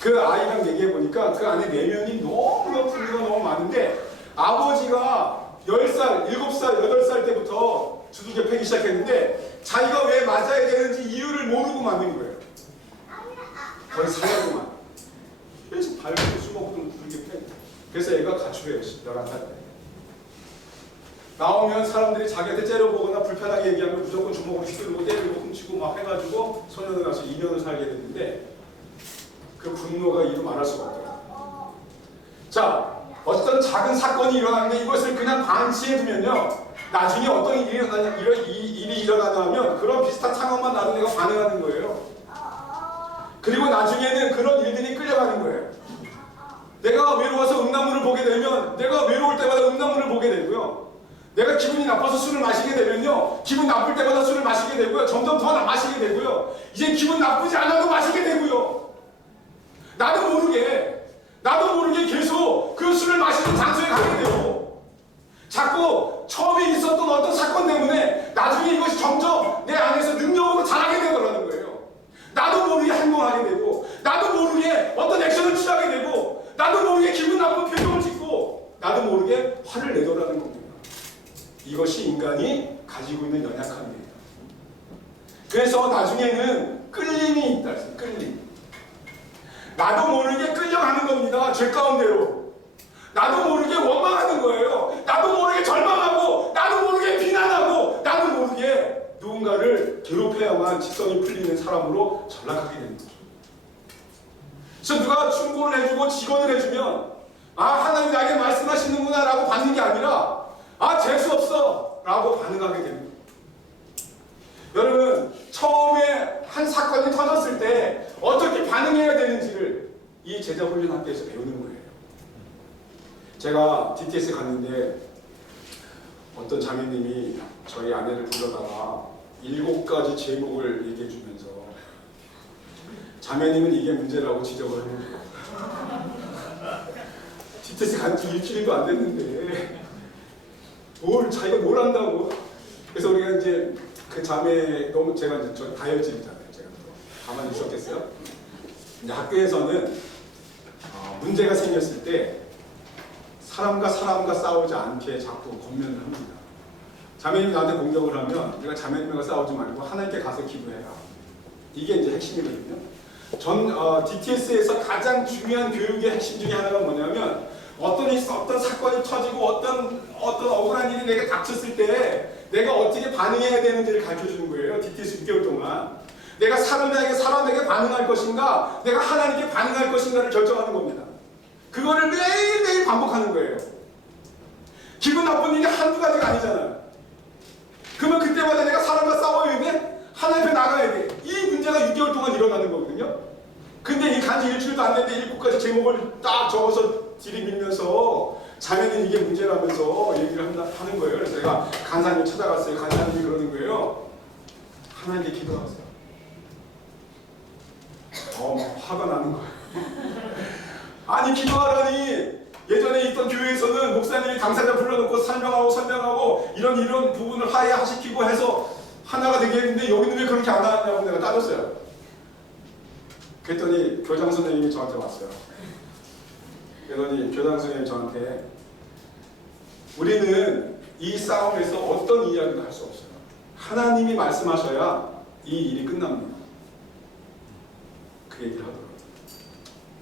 그 아이랑 얘기해 보니까 그 안에 내면이 너무 분위기가 너무 많은데 아버지가 10살, 7살, 8살 때부터 두들겨 패기 시작했는데 자기가 왜 맞아야 되는지 이유를 모르고 만든 거예요. 거의 사냥구만. 그래서 밟고 수목도 두들겨 패. 그래서 애가 가출해요. 11살 때. 나오면 사람들이 자기한테 째려보거나 불편하게 얘기하면 무조건 주먹으로 휘두르고 때리고 훔치고 막 해가지고 소년을 가서 2년을 살게 됐는데 그 분노가 이루 말할 수가 없더라고요. 자, 어떤 작은 사건이 일어났는데 이것을 그냥 방치해 두면요 나중에 어떤 일이 일어나냐면 그런 비슷한 상황만 나도 내가 반응하는 거예요. 그리고 나중에는 그런 일들이 끌려가는 거예요. 내가 외로워서 음란물을 보게 되면 내가 외로울 때마다 음란물을 보게 되고요. 내가 기분이 나빠서 술을 마시게 되면요. 기분 나쁠 때마다 술을 마시게 되고요. 점점 더 마시게 되고요. 이제 기분 나쁘지 않아도 마시게 되고요. 나도 모르게 계속 그 술을 마시는 장소에 가게 되고 자꾸 처음에 있었던 어떤 사건 때문에 나중에 이것이 점점 내 안에서 능력으로 자라게 되더라는 거예요. 나도 모르게 행동하게 되고 나도 모르게 어떤 액션을 취하게 되고 나도 모르게 기분 나쁜 표정을 짓고 나도 모르게 화를 내더라는 겁니다. 이것이 인간이 가지고 있는 연약함이에요. 그래서 나중에는 끌림이 있다. 끌림. 나도 모르게 끌려가는 겁니다. 죄 가운데로. 나도 모르게 원망하는 거예요. 나도 모르게 절망하고 나도 모르게 비난하고 나도 모르게 누군가를 괴롭혀야만 직성이 풀리는 사람으로 전락하게 되는 거죠. 그래서 누가 충고를 해주고 직언을 해주면 하나님 나에게 말씀하시는구나 라고 받는 게 아니라 재수없어 라고 반응하게 됩니다. 여러분 처음에 한 사건이 터졌을 때 어떻게 반응해야 되는지를 이 제자훈련학교에서 배우는 거예요. 제가 DTS 갔는데 어떤 자매님이 저희 아내를 불러다가 7가지 제목을 얘기해 주면서 자매님은 이게 문제라고 지적을 하는 거예요. DTS 간 지 일주일도 안 됐는데 자기가 뭘 한다고. 그래서 우리가 이제 그 자매 너무 제가 이제 저 다혈질이잖아요. 제가 또 가만히 있었겠어요? 이제 학교에서는 문제가 생겼을 때 사람과 싸우지 않게 자꾸 권면을 합니다. 자매님이 나한테 공격을 하면 내가 자매님과 싸우지 말고 하나님께 가서 기도해라. 이게 이제 핵심이거든요. DTS에서 가장 중요한 교육의 핵심 중에 하나가 뭐냐면 어떤 사건이 터지고 어떤 억울한 일이 내게 닥쳤을 때 내가 어떻게 반응해야 되는지를 가르쳐주는 거예요. DTS 6개월 동안. 내가 사람에게 반응할 것인가 내가 하나님께 반응할 것인가를 결정하는 겁니다. 그거를 매일매일 반복하는 거예요. 기분 나쁜 일이 한두 가지가 아니잖아요. 그러면 그때마다 내가 사람과 싸워야 돼? 하나님 앞에 나가야 돼. 이 문제가 6개월 동안 일어나는 거거든요. 근데 이 간지 일주일도 안 됐는데 7가지 제목을 딱 적어서 들이밀면서 자매는 이게 문제라면서 얘기를 하는 거예요. 그래서 제가 간사님 찾아갔어요. 간사님이 그러는 거예요. 하나님께 기도하세요. 화가 나는 거예요. 아니 기도하라니. 예전에 있던 교회에서는 목사님이 당사자 불러놓고 설명하고 이런 부분을 화해시키고 해서 하나가 되게 했는데 여기는 왜 그렇게 안 하냐고 내가 따졌어요. 그랬더니 교장 선생님이 저한테 왔어요. 그러더니 교장 선생님이 저한테 우리는 이 싸움에서 어떤 이야기도 할 수 없어요. 하나님이 말씀하셔야 이 일이 끝납니다. 그 얘기를 하더라고요.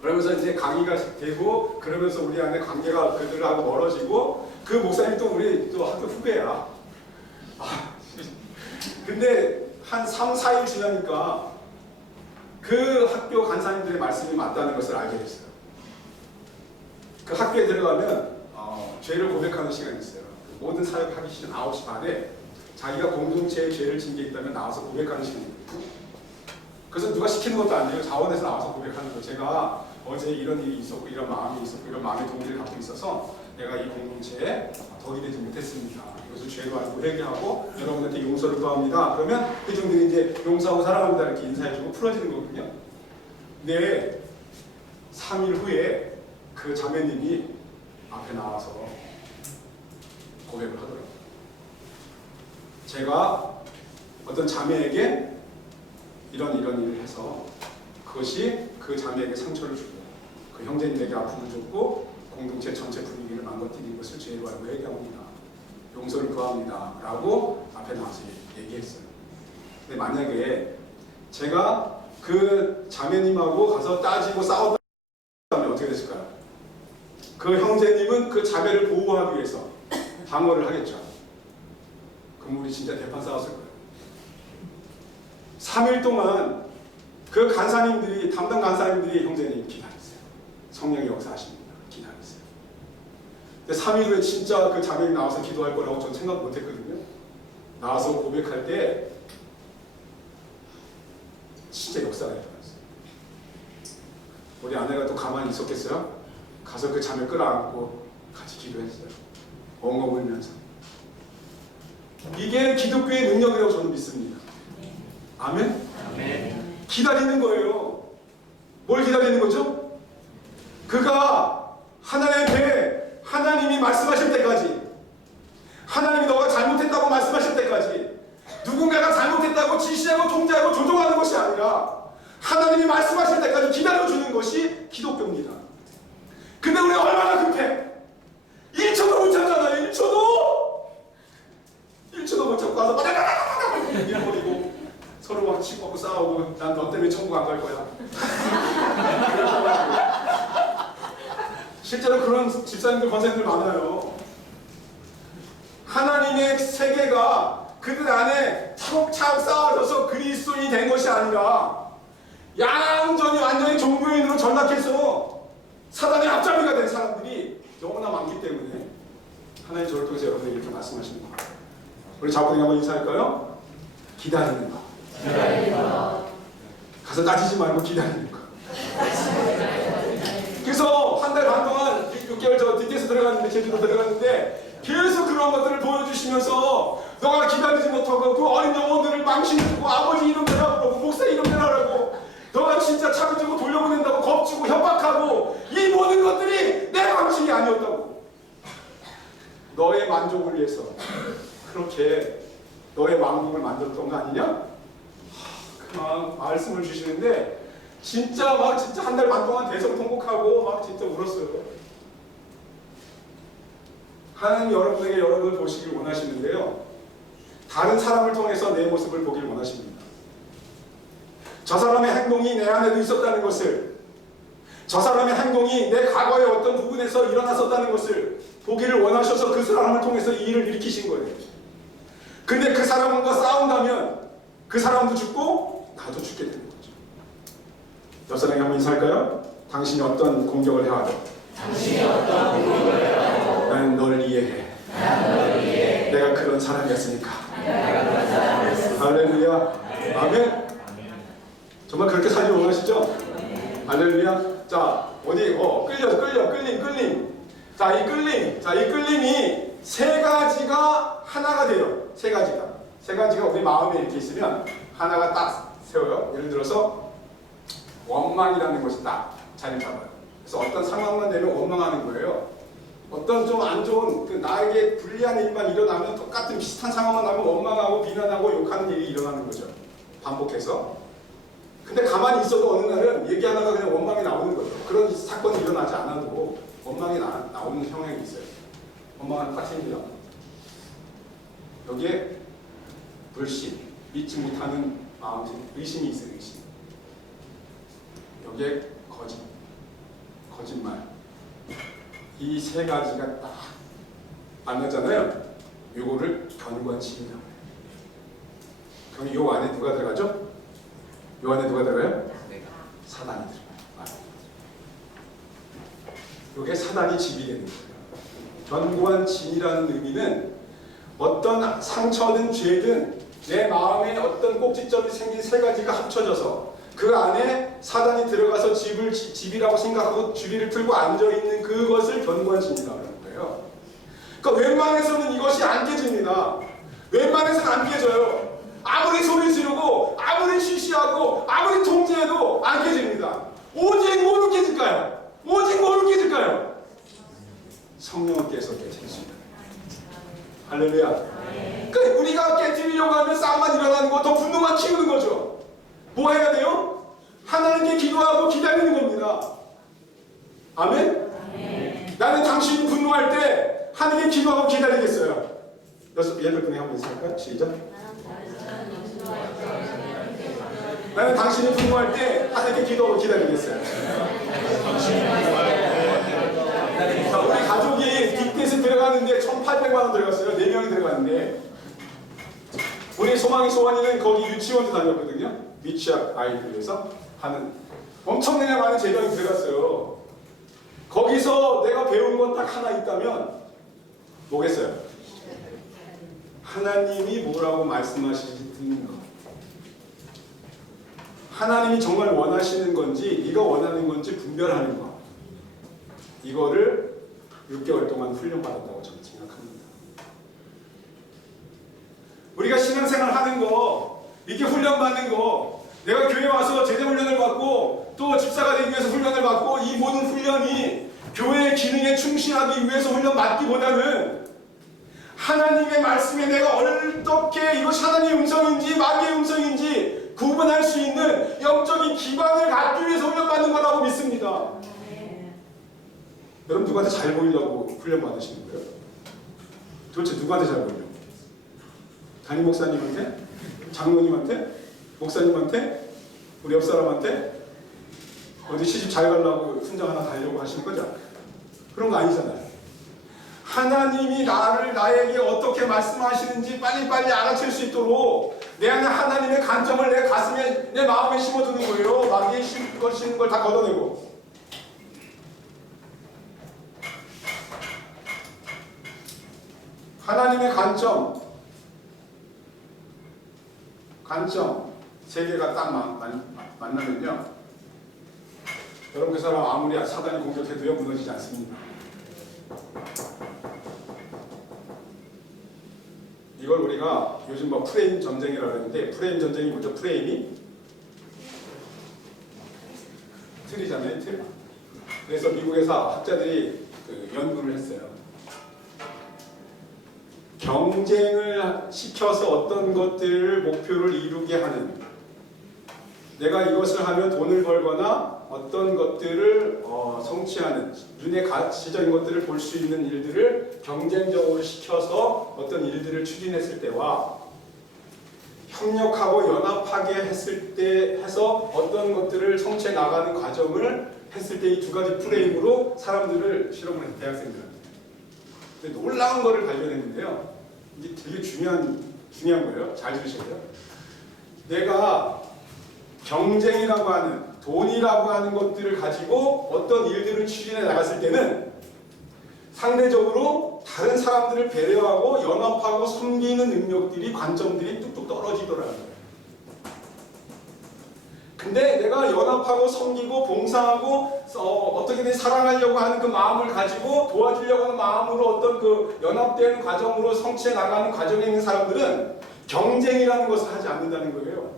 그러면서 이제 강의가 되고 그러면서 우리 안에 관계가 그들하고 멀어지고 그 목사님 또 우리 또 학교 후배야. 근데 한 3, 4일 지나니까 그 학교 간사님들의 말씀이 맞다는 것을 알게 됐어요. 그 학교에 들어가면 죄를 고백하는 시간이 있어요. 모든 사역하기 시간 9시 반에 자기가 공동체에 죄를 진 게 있다면 나와서 고백하는 시간이 있거든요. 그래서 누가 시키는 것도 아니에요. 자원에서 나와서 고백하는 거예요. 제가 어제 이런 일이 있었고 이런 마음이 있었고 이런 마음의 동기를 갖고 있어서 내가 이 공동체에 덕이 되지 못했습니다. 그래서 죄도 알고 회개하고 여러분한테 용서를 구합니다. 그러면 회중들이 이제 용서하고 사랑합니다 이렇게 인사해주고 풀어지는 거거든요. 근데 3일 후에 그 자매님이 앞에 나와서 고백을 하더라고요. 제가 어떤 자매에게 이런 일을 해서 그것이 그 자매에게 상처를 주고 그 형제님에게 아픔을 줬고 공동체 전체 분위기를 망가뜨린 것을 죄로 알고 회개합니다. 용서를 구합니다. 라고 앞에 나와서 얘기했어요. 근데 만약에 제가 그 자매님하고 가서 따지고 싸웠다면 어떻게 됐을까요? 그 형제님은 그 자매를 보호하기 위해서 방어를 하겠죠. 그럼 우리 진짜 대판 싸웠을 거예요. 3일 동안 그 간사님들이 담당 간사님들이 형제님 기다렸어요. 성령이 역사하십니다. 기다렸어요. 근데 3일 후에 진짜 그 자매이 나와서 기도할 거라고 저는 생각 못 했거든요. 나와서 고백할 때 진짜 역사가 일어났어요. 우리 아내가 또 가만히 있었겠어요? 가서 그 자매 끌어안고 같이 기도했어요. 엉엉 울면서. 이게 기독교의 능력이라고 저는 믿습니다. 아멘? 기다리는 거예요. 뭘 기다리는 거죠? 그가 하나님 앞에 하나님이 말씀하실 때까지, 하나님이 너가 잘못했다고 말씀하실 때까지, 누군가가 잘못했다고 지시하고 통제하고 조종하는 것이 아니라 하나님이 말씀하실 때까지 기다려주는 것이 기독교입니다. 근데 우리 얼마나 급해? 1초도 못 참잖아요. 1초도 못 참고 가서 밀어버리고 서로 막 치고받고 싸우고 난 너 때문에 천국 안 갈 거야. 실제로 그런 집사님들, 권사님들 많아요. 하나님의 세계가 그들 안에 차곡차곡 쌓아져서 그리스도인이 된 것이 아니라 얌전히 완전히 종교인으로 전락해서 사단의 앞잡이가 된 사람들이 너무나 많기 때문에 하나님 저를 통해서 여러분에게 이렇게 말씀하시는 겁니다. 우리 자부님 한번 인사할까요? 기다리는 거. 가서 따지지 말고 기다리는 거. 그래서 한 달 반 동안 6개월 저 DTS 들어갔는데, 제주도 들어갔는데 계속 그런 것들을 보여주시면서 너가 기다리지 못하고 그 어린 영혼들을 망신주고 아버지 이름 대라 그러고 목사 이름 대라라고 너가 진짜 차근차근 돌려보낸다고 겁주고 협박하고 이 모든 것들이 내 방식이 아니었다고. 너의 만족을 위해서 그렇게 너의 왕국을 만들었던 거 아니냐? 그 말씀을 주시는데 진짜 한 달 반 동안 대성통곡하고 막 진짜 울었어요. 하나님 여러분에게 여러분을 보시길 원하시는데요. 다른 사람을 통해서 내 모습을 보길 원하십니다. 저 사람의 행동이 내 안에도 있었다는 것을, 저 사람의 행동이 내 과거의 어떤 부분에서 일어났었다는 것을 보기를 원하셔서 그 사람을 통해서 이 일을 일으키신 거예요. 근데 그 사람과 싸운다면 그 사람도 죽고 나도 죽게 되는 거죠. 옆 사람에게 한번 인사할까요? 당신이 어떤 공격을 해와도 나는 널 이해해. 내가 그런 사람이었으니까. 할렐루야. 아멘. 정말 그렇게 살기 원하시죠? 할렐루야. 자, 어디 끌림. 자, 이 끌림이 세 가지가 하나가 돼요. 세 가지가 우리 마음에 이렇게 있으면 하나가 딱 세워요. 예를 들어서 원망이라는 것이 딱 자리 잡아요. 그래서 어떤 상황만 되면 원망하는 거예요. 어떤 좀 안 좋은, 그 나에게 불리한 일만 일어나면 똑같은 비슷한 상황만 나면 원망하고 비난하고 욕하는 일이 일어나는 거죠. 반복해서. 근데 가만히 있어도 어느 날은 얘기하다가 그냥 원망이 나오는 거죠. 그런 사건이 일어나지 않아도 원망이 나오는 성향이 있어요. 원망은 딱 생기죠. 여기에 불신, 믿지 못하는 마음, 의심이 있어요. 의심. 여기에 거짓말. 이 세 가지가 딱 만나잖아요. 요거를 견고한심이라고 해요. 그럼 요 안에 누가 들어가죠? 요 안에 누가 들어가요? 사단이 들어가요. 요게 사단이 집이 되는 거예요. 견고한 진이라는 의미는 어떤 상처든 죄든 내 마음에 어떤 꼭지점이 생긴 세 가지가 합쳐져서 그 안에 사단이 들어가서 집이라고 생각하고 주리를 틀고 앉아있는 그것을 견고한 진이라고 하는 거예요. 그러니까 웬만해서는 이것이 안 깨집니다. 웬만해서는 안 깨져요. 아무리 소리 지르고 아무리 쉬쉬하고 아무리 통제해도 안 깨집니다. 오직 뭐로 깨질까요? 성령께서 깨뜨리십니다. 할렐루야. 그러니까 우리가 깨뜨리려고 하면 싸움만 일어나는 거, 더 분노만 키우는 거죠. 뭐 해야 돼요? 하나님께 기도하고 기다리는 겁니다. 아멘? 나는 당신이 분노할 때 하나님께 기도하고 기다리겠어요. 여덟 분에 한번 인사할까요? 시작. 나는 당신이 분노할 때 하나님께 기도하고 기다리겠어요. 자, 우리 가족이 빅데스 들어가는데 1,800만 원 들어갔어요. 4명이 들어갔는데 우리 소원이는 거기 유치원도 다녔거든요. 미취학 아이들 위해서 하는 엄청나게 많은 재정이 들어갔어요. 거기서 내가 배운 건 딱 하나 있다면 뭐겠어요? 하나님이 뭐라고 말씀하시는지 듣는 것. 하나님이 정말 원하시는 건지 네가 원하는 건지 분별하는 것. 이거를 6개월 동안 훈련받았다고 저는 생각합니다. 우리가 신앙생활 하는 거, 이렇게 훈련받는 거, 내가 교회 와서 제대 훈련을 받고 또 집사가 되기 위해서 훈련을 받고 이 모든 훈련이 교회의 기능에 충실하기 위해서 훈련받기보다는 하나님의 말씀에 내가 어떻게 이것이 하나님의 음성인지 마귀의 음성인지 구분할 수 있는 영적인 기반을 갖기 위해서 훈련받는 거라고 믿습니다. 여러분 누구한테 잘 보이려고 훈련받으시는 거예요? 도대체 누구한테 잘 보이려고? 담임 목사님한테? 장로님한테? 목사님한테? 우리 옆 사람한테? 어디 시집 잘 가려고 훈장 하나 달려고 하시는 거죠? 그런 거 아니잖아요. 하나님이 나에게 어떻게 말씀하시는지 빨리빨리 알아챌 수 있도록 내 안에 하나님의 관점을 내 가슴에, 내 마음에 심어두는 거예요. 마귀의 심는 걸 다 걷어내고. 하나님의 관점 세 개가 딱 만나면요, 여러분 그 사람 아무리 사단이 공격해도요 무너지지 않습니다. 이걸 우리가 요즘 뭐 프레임 전쟁이라고 하는데, 프레임 전쟁이 뭐죠? 프레임이 틀이잖아요, 틀. 그래서 미국에서 학자들이 연구를 했어요. 경쟁을 시켜서 어떤 것들을 목표를 이루게 하는, 내가 이것을 하면 돈을 벌거나 어떤 것들을 성취하는, 눈에 가시적인 것들을 볼 수 있는 일들을 경쟁적으로 시켜서 어떤 일들을 추진했을 때와 협력하고 연합하게 했을 때 해서 어떤 것들을 성취해 나가는 과정을 했을 때 이 두 가지 프레임으로 사람들을 실험을 해서 대학생들한테. 근데 놀라운 거를 발견했는데요. 이게 되게 중요한 거예요. 잘 들으셔야 돼요. 내가 경쟁이라고 하는, 돈이라고 하는 것들을 가지고 어떤 일들을 추진해 나갔을 때는 상대적으로 다른 사람들을 배려하고 연합하고 섬기는 능력들이, 관점들이 뚝뚝 떨어지더라고요. 근데 내가 연합하고 섬기고 봉사하고 어떻게든 사랑하려고 하는 그 마음을 가지고 도와주려고 하는 마음으로 어떤 그 연합된 과정으로 성취해 나가는 과정에 있는 사람들은 경쟁이라는 것을 하지 않는다는 거예요.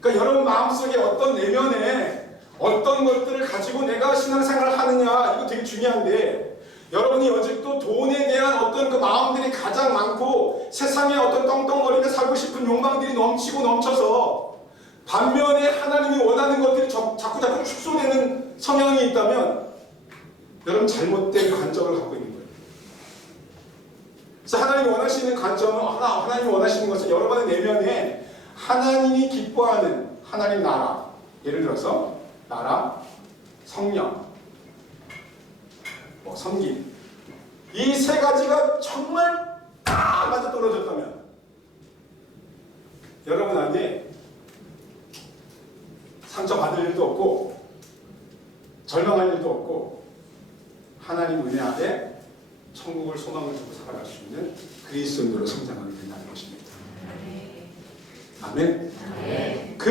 그러니까 여러분 마음속에 어떤 내면에 어떤 것들을 가지고 내가 신앙생활을 하느냐, 이거 되게 중요한데, 여러분이 아직도 돈에 대한 어떤 그 마음들이 가장 많고 세상에 어떤 떵떵거리게 살고 싶은 욕망들이 넘치고 넘쳐서 반면에 하나님이 원하는 것들이 자꾸 축소되는 성향이 있다면 여러분 잘못된 관점을 갖고 있는 거예요. 그래서 하나님이 원하시는 관점은, 하나님이 원하시는 것은 여러분의 내면에 하나님이 기뻐하는 하나님 나라, 예를 들어서 나라, 성령, 섬김, 이 세 가지가 정말 딱 맞아 떨어졌다면 여러분 안에 상처받을 일도 없고 절망할 일도 없고 하나님 은혜 아래 천국을 소망을 두고 살아갈 수 있는 그리스도인으로 성장하게 된다는 것입니다. 아멘. 그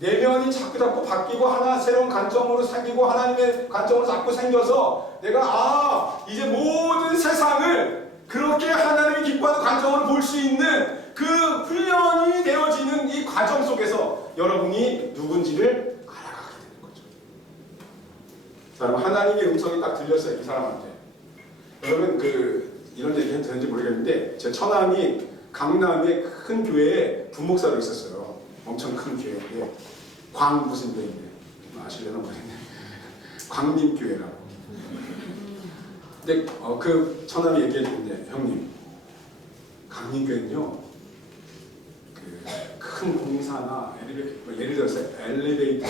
내면이 자꾸 바뀌고 하나 새로운 관점으로 생기고 하나님의 관점으로 자꾸 생겨서 내가 이제 모든 세상을 그렇게 하나님이 기뻐하는 관점으로 볼 수 있는 그 훈련이 되어지는 이 과정 속에서 여러분이 누군지를 알아가게 되는 거죠. 자, 그럼 하나님의 음성이 딱 들렸어요, 이 사람한테. 여러분 이런 얘기 해도 되는지 모르겠는데, 제 처남이 강남의 큰 교회에 부목사로 있었어요. 엄청 큰 교회인데 광 무슨 교회인데 아시려나 모르겠네. 광림교회라고. 근데 그 처남이 얘기해 주는데, 형님, 강림교회는요 큰 공사나 예를 들어서 엘리베이터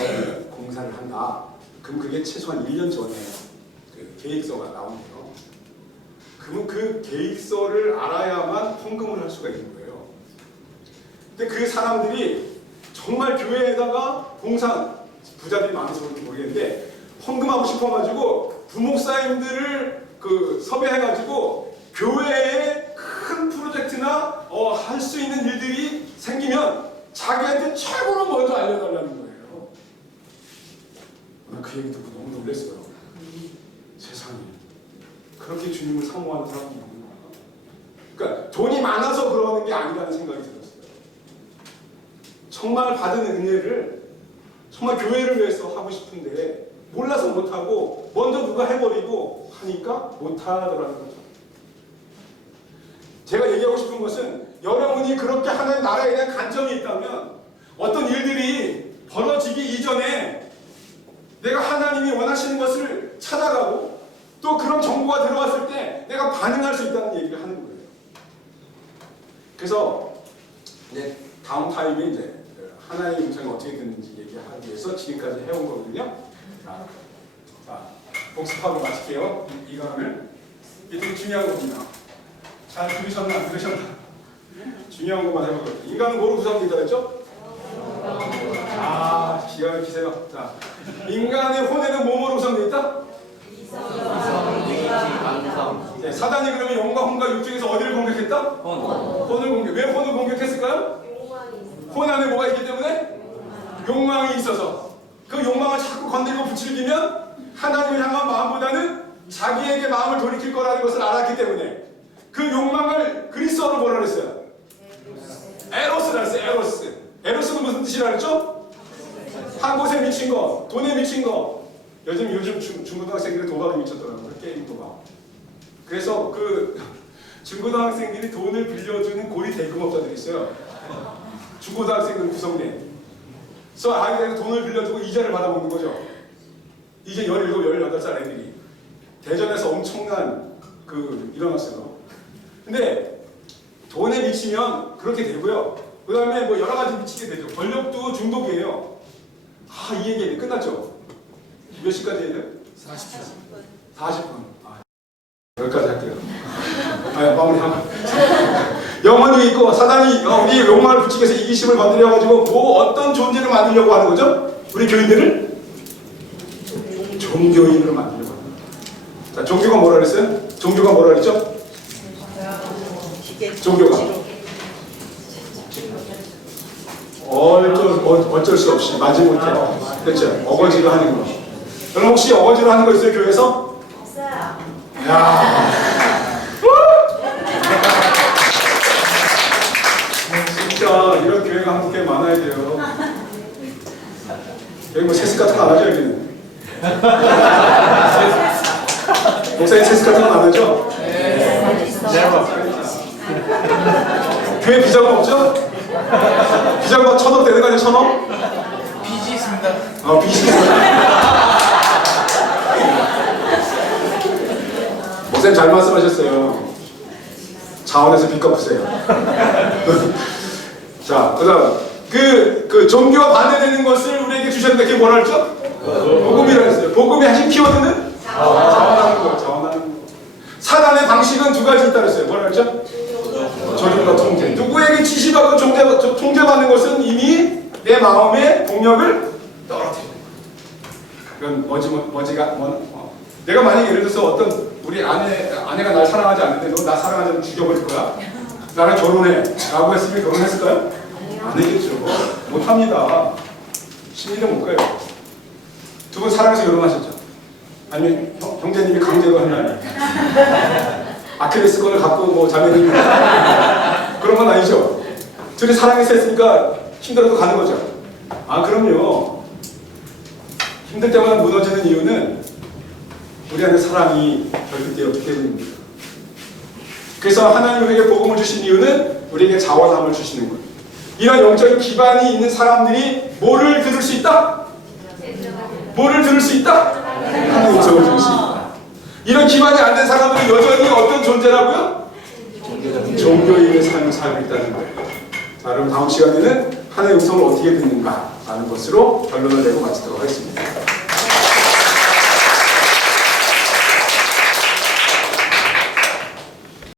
공사를 한다. 그럼 그게 최소한 1년 전에 계획서가 나온대요. 그러면 그 계획서를 알아야만 헌금을 할 수가 있는 거예요. 근데 그 사람들이 정말 교회에다가 공사 부자들이 많아서 그런지 모르겠는데 헌금하고 싶어가지고 부목사님들을 섭외해가지고 교회에 큰 프로젝트나 할 수 있는 일들이 생기면 자기한테 최고로 먼저 알려달라는 거예요. 나 그 얘기 듣고 너무 놀랐어요. 세상에 그렇게 주님을 사모하는 사람이 있는 거야. 그러니까 돈이 많아서 그러는 게 아니라는 생각이 들었어요. 정말 받은 은혜를 정말 교회를 위해서 하고 싶은데 몰라서 못하고 먼저 누가 해버리고 하니까 못하더라는 거죠. 제가 얘기하고 싶은 것은 여러분이 그렇게 하나님 나라에 대한 간정이 있다면 어떤 일들이 벌어지기 이전에 내가 하나님이 원하시는 것을 찾아가고 또 그런 정보가 들어왔을 때 내가 반응할 수 있다는 얘기를 하는 거예요. 그래서 이제 다음 타임에 이제 하나님의 음성이 어떻게 듣는지 얘기하기 위해서 지금까지 해온 거거든요. 자, 복습하고 마칠게요. 이 강을. 이게 되게 중요한 겁니다. 잘 들으셨나 안 들으셨나? 중요한 것만 해보거든요. 인간은 뭐로 구성되어 있다랬죠? 기가 막히세요. 자, 인간의 혼에는 뭐로 구성되어 있다? 네, 사단이 그러면 영과 혼과 육 중에서 어디를 공격했다? 혼을 공격. 왜 혼을 공격했을까요? 혼 안에 뭐가 있기 때문에? 욕망이 있어서. 그 욕망을 자꾸 건들고 부추기면 하나님을 향한 마음보다는 자기에게 마음을 돌이킬 거라는 것을 알았기 때문에 그 욕망을 그리스어로 뭐라 그랬어요? 에로스라 했어요. 에로스. 에로스는 무슨 뜻이라 그랬죠? 한 곳에 미친 거, 돈에 미친 거. 요즘 중고등학생들이 도박에 미쳤더라고요. 게임 도박. 그래서 그 중고등학생들이 돈을 빌려주는 고리 대금업자들이 있어요. 중고등학생들 구성돼. 그래서 아이들에게 돈을 빌려주고 이자를 받아먹는 거죠. 이제 17, 18살 애들이. 대전에서 엄청난 일어났어요. 근데 돈에 미치면 그렇게 되고요. 그 다음에 뭐 여러 가지 미치게 되죠. 권력도 중독이에요. 이 얘기 끝났죠? 몇 시까지 해야 돼요? 40분. 40분. 여기까지 할게요. 마무리하고. 영혼이 있고 사단이 우리 욕망을 부추기 위해서 이기심을 만들어가지고 어떤 존재를 만들려고 하는 거죠? 우리 교인들을? 종교인으로 만들려고 하는 거예요. 자, 종교가 뭐라 그랬어요? 종교가 뭐라 그랬죠? 종교가 어쩔 수 없이 마지못해 그렇죠? 어거지로 하는 거. 여러분 혹시 어거지로 하는 거 있어요? 교회에서? 없어요. 야. 진짜 이런 교회가 한국에 많아야 돼요. 여기 뭐 세습 같은 거 안 하죠? 여기는? 목사님 세습 같은 거 안 하죠? 교회 비자금 없죠? 비자금 1,000억 되는 거 아니에요? 1,000억? 빚이 있습니다. 빚이 있습니다. 목사님 잘 말씀하셨어요. 자원에서 빚 갚으세요. 자, 그 다음 그 종교가 반대되는 것을 우리에게 주셨는데 그게 뭐라 했죠? 복음이라 했어요. 복음의 핵심 키워드는? 자원하는 거예요. 자원하는 거. 사단의 방식은 두 가지 있다고 했어요. 뭐라 했죠? 조종과 통제. 누구에게 지시받고 통제받는 것은 이미 내 마음의 동력을 떨어뜨리는 거예요. 이건 내가 만약에 예를 들어서 어떤 우리 아내가 날 사랑하지 않는데 너 나 사랑하지 않으면 죽여버릴 거야? 나랑 결혼해 라고 했으면 결혼했을까요? 안 되겠죠. 못합니다. 심리도 못 가요. 두 분 사랑해서 결혼하셨죠? 아니면 형제님이 강제로 하나요? 아킬레스건을 갖고 뭐 자매님 그런 건 아니죠. 둘이 사랑해서 했으니까 힘들어도 가는 거죠. 그럼요. 힘들 때마다 무너지는 이유는 우리 안에 사랑이 결핍되었기 때문입니다. 그래서 하나님 우리에게 복음을 주신 이유는 우리에게 자원함을 주시는 거예요. 이런 영적인 기반이 있는 사람들이 뭐를 들을 수 있다? 뭐를 들을 수 있다? 하나님의 음성을 들을 수 있다. 이런 기반이 안 된 사람들은 여전히 어떤 존재라고요? 종교인의 삶을 살고 있다는 거예요. 자, 그럼 다음 시간에는 하나님의 음성을 어떻게 듣는가 라는 것으로 결론을 내고 마치도록 하겠습니다.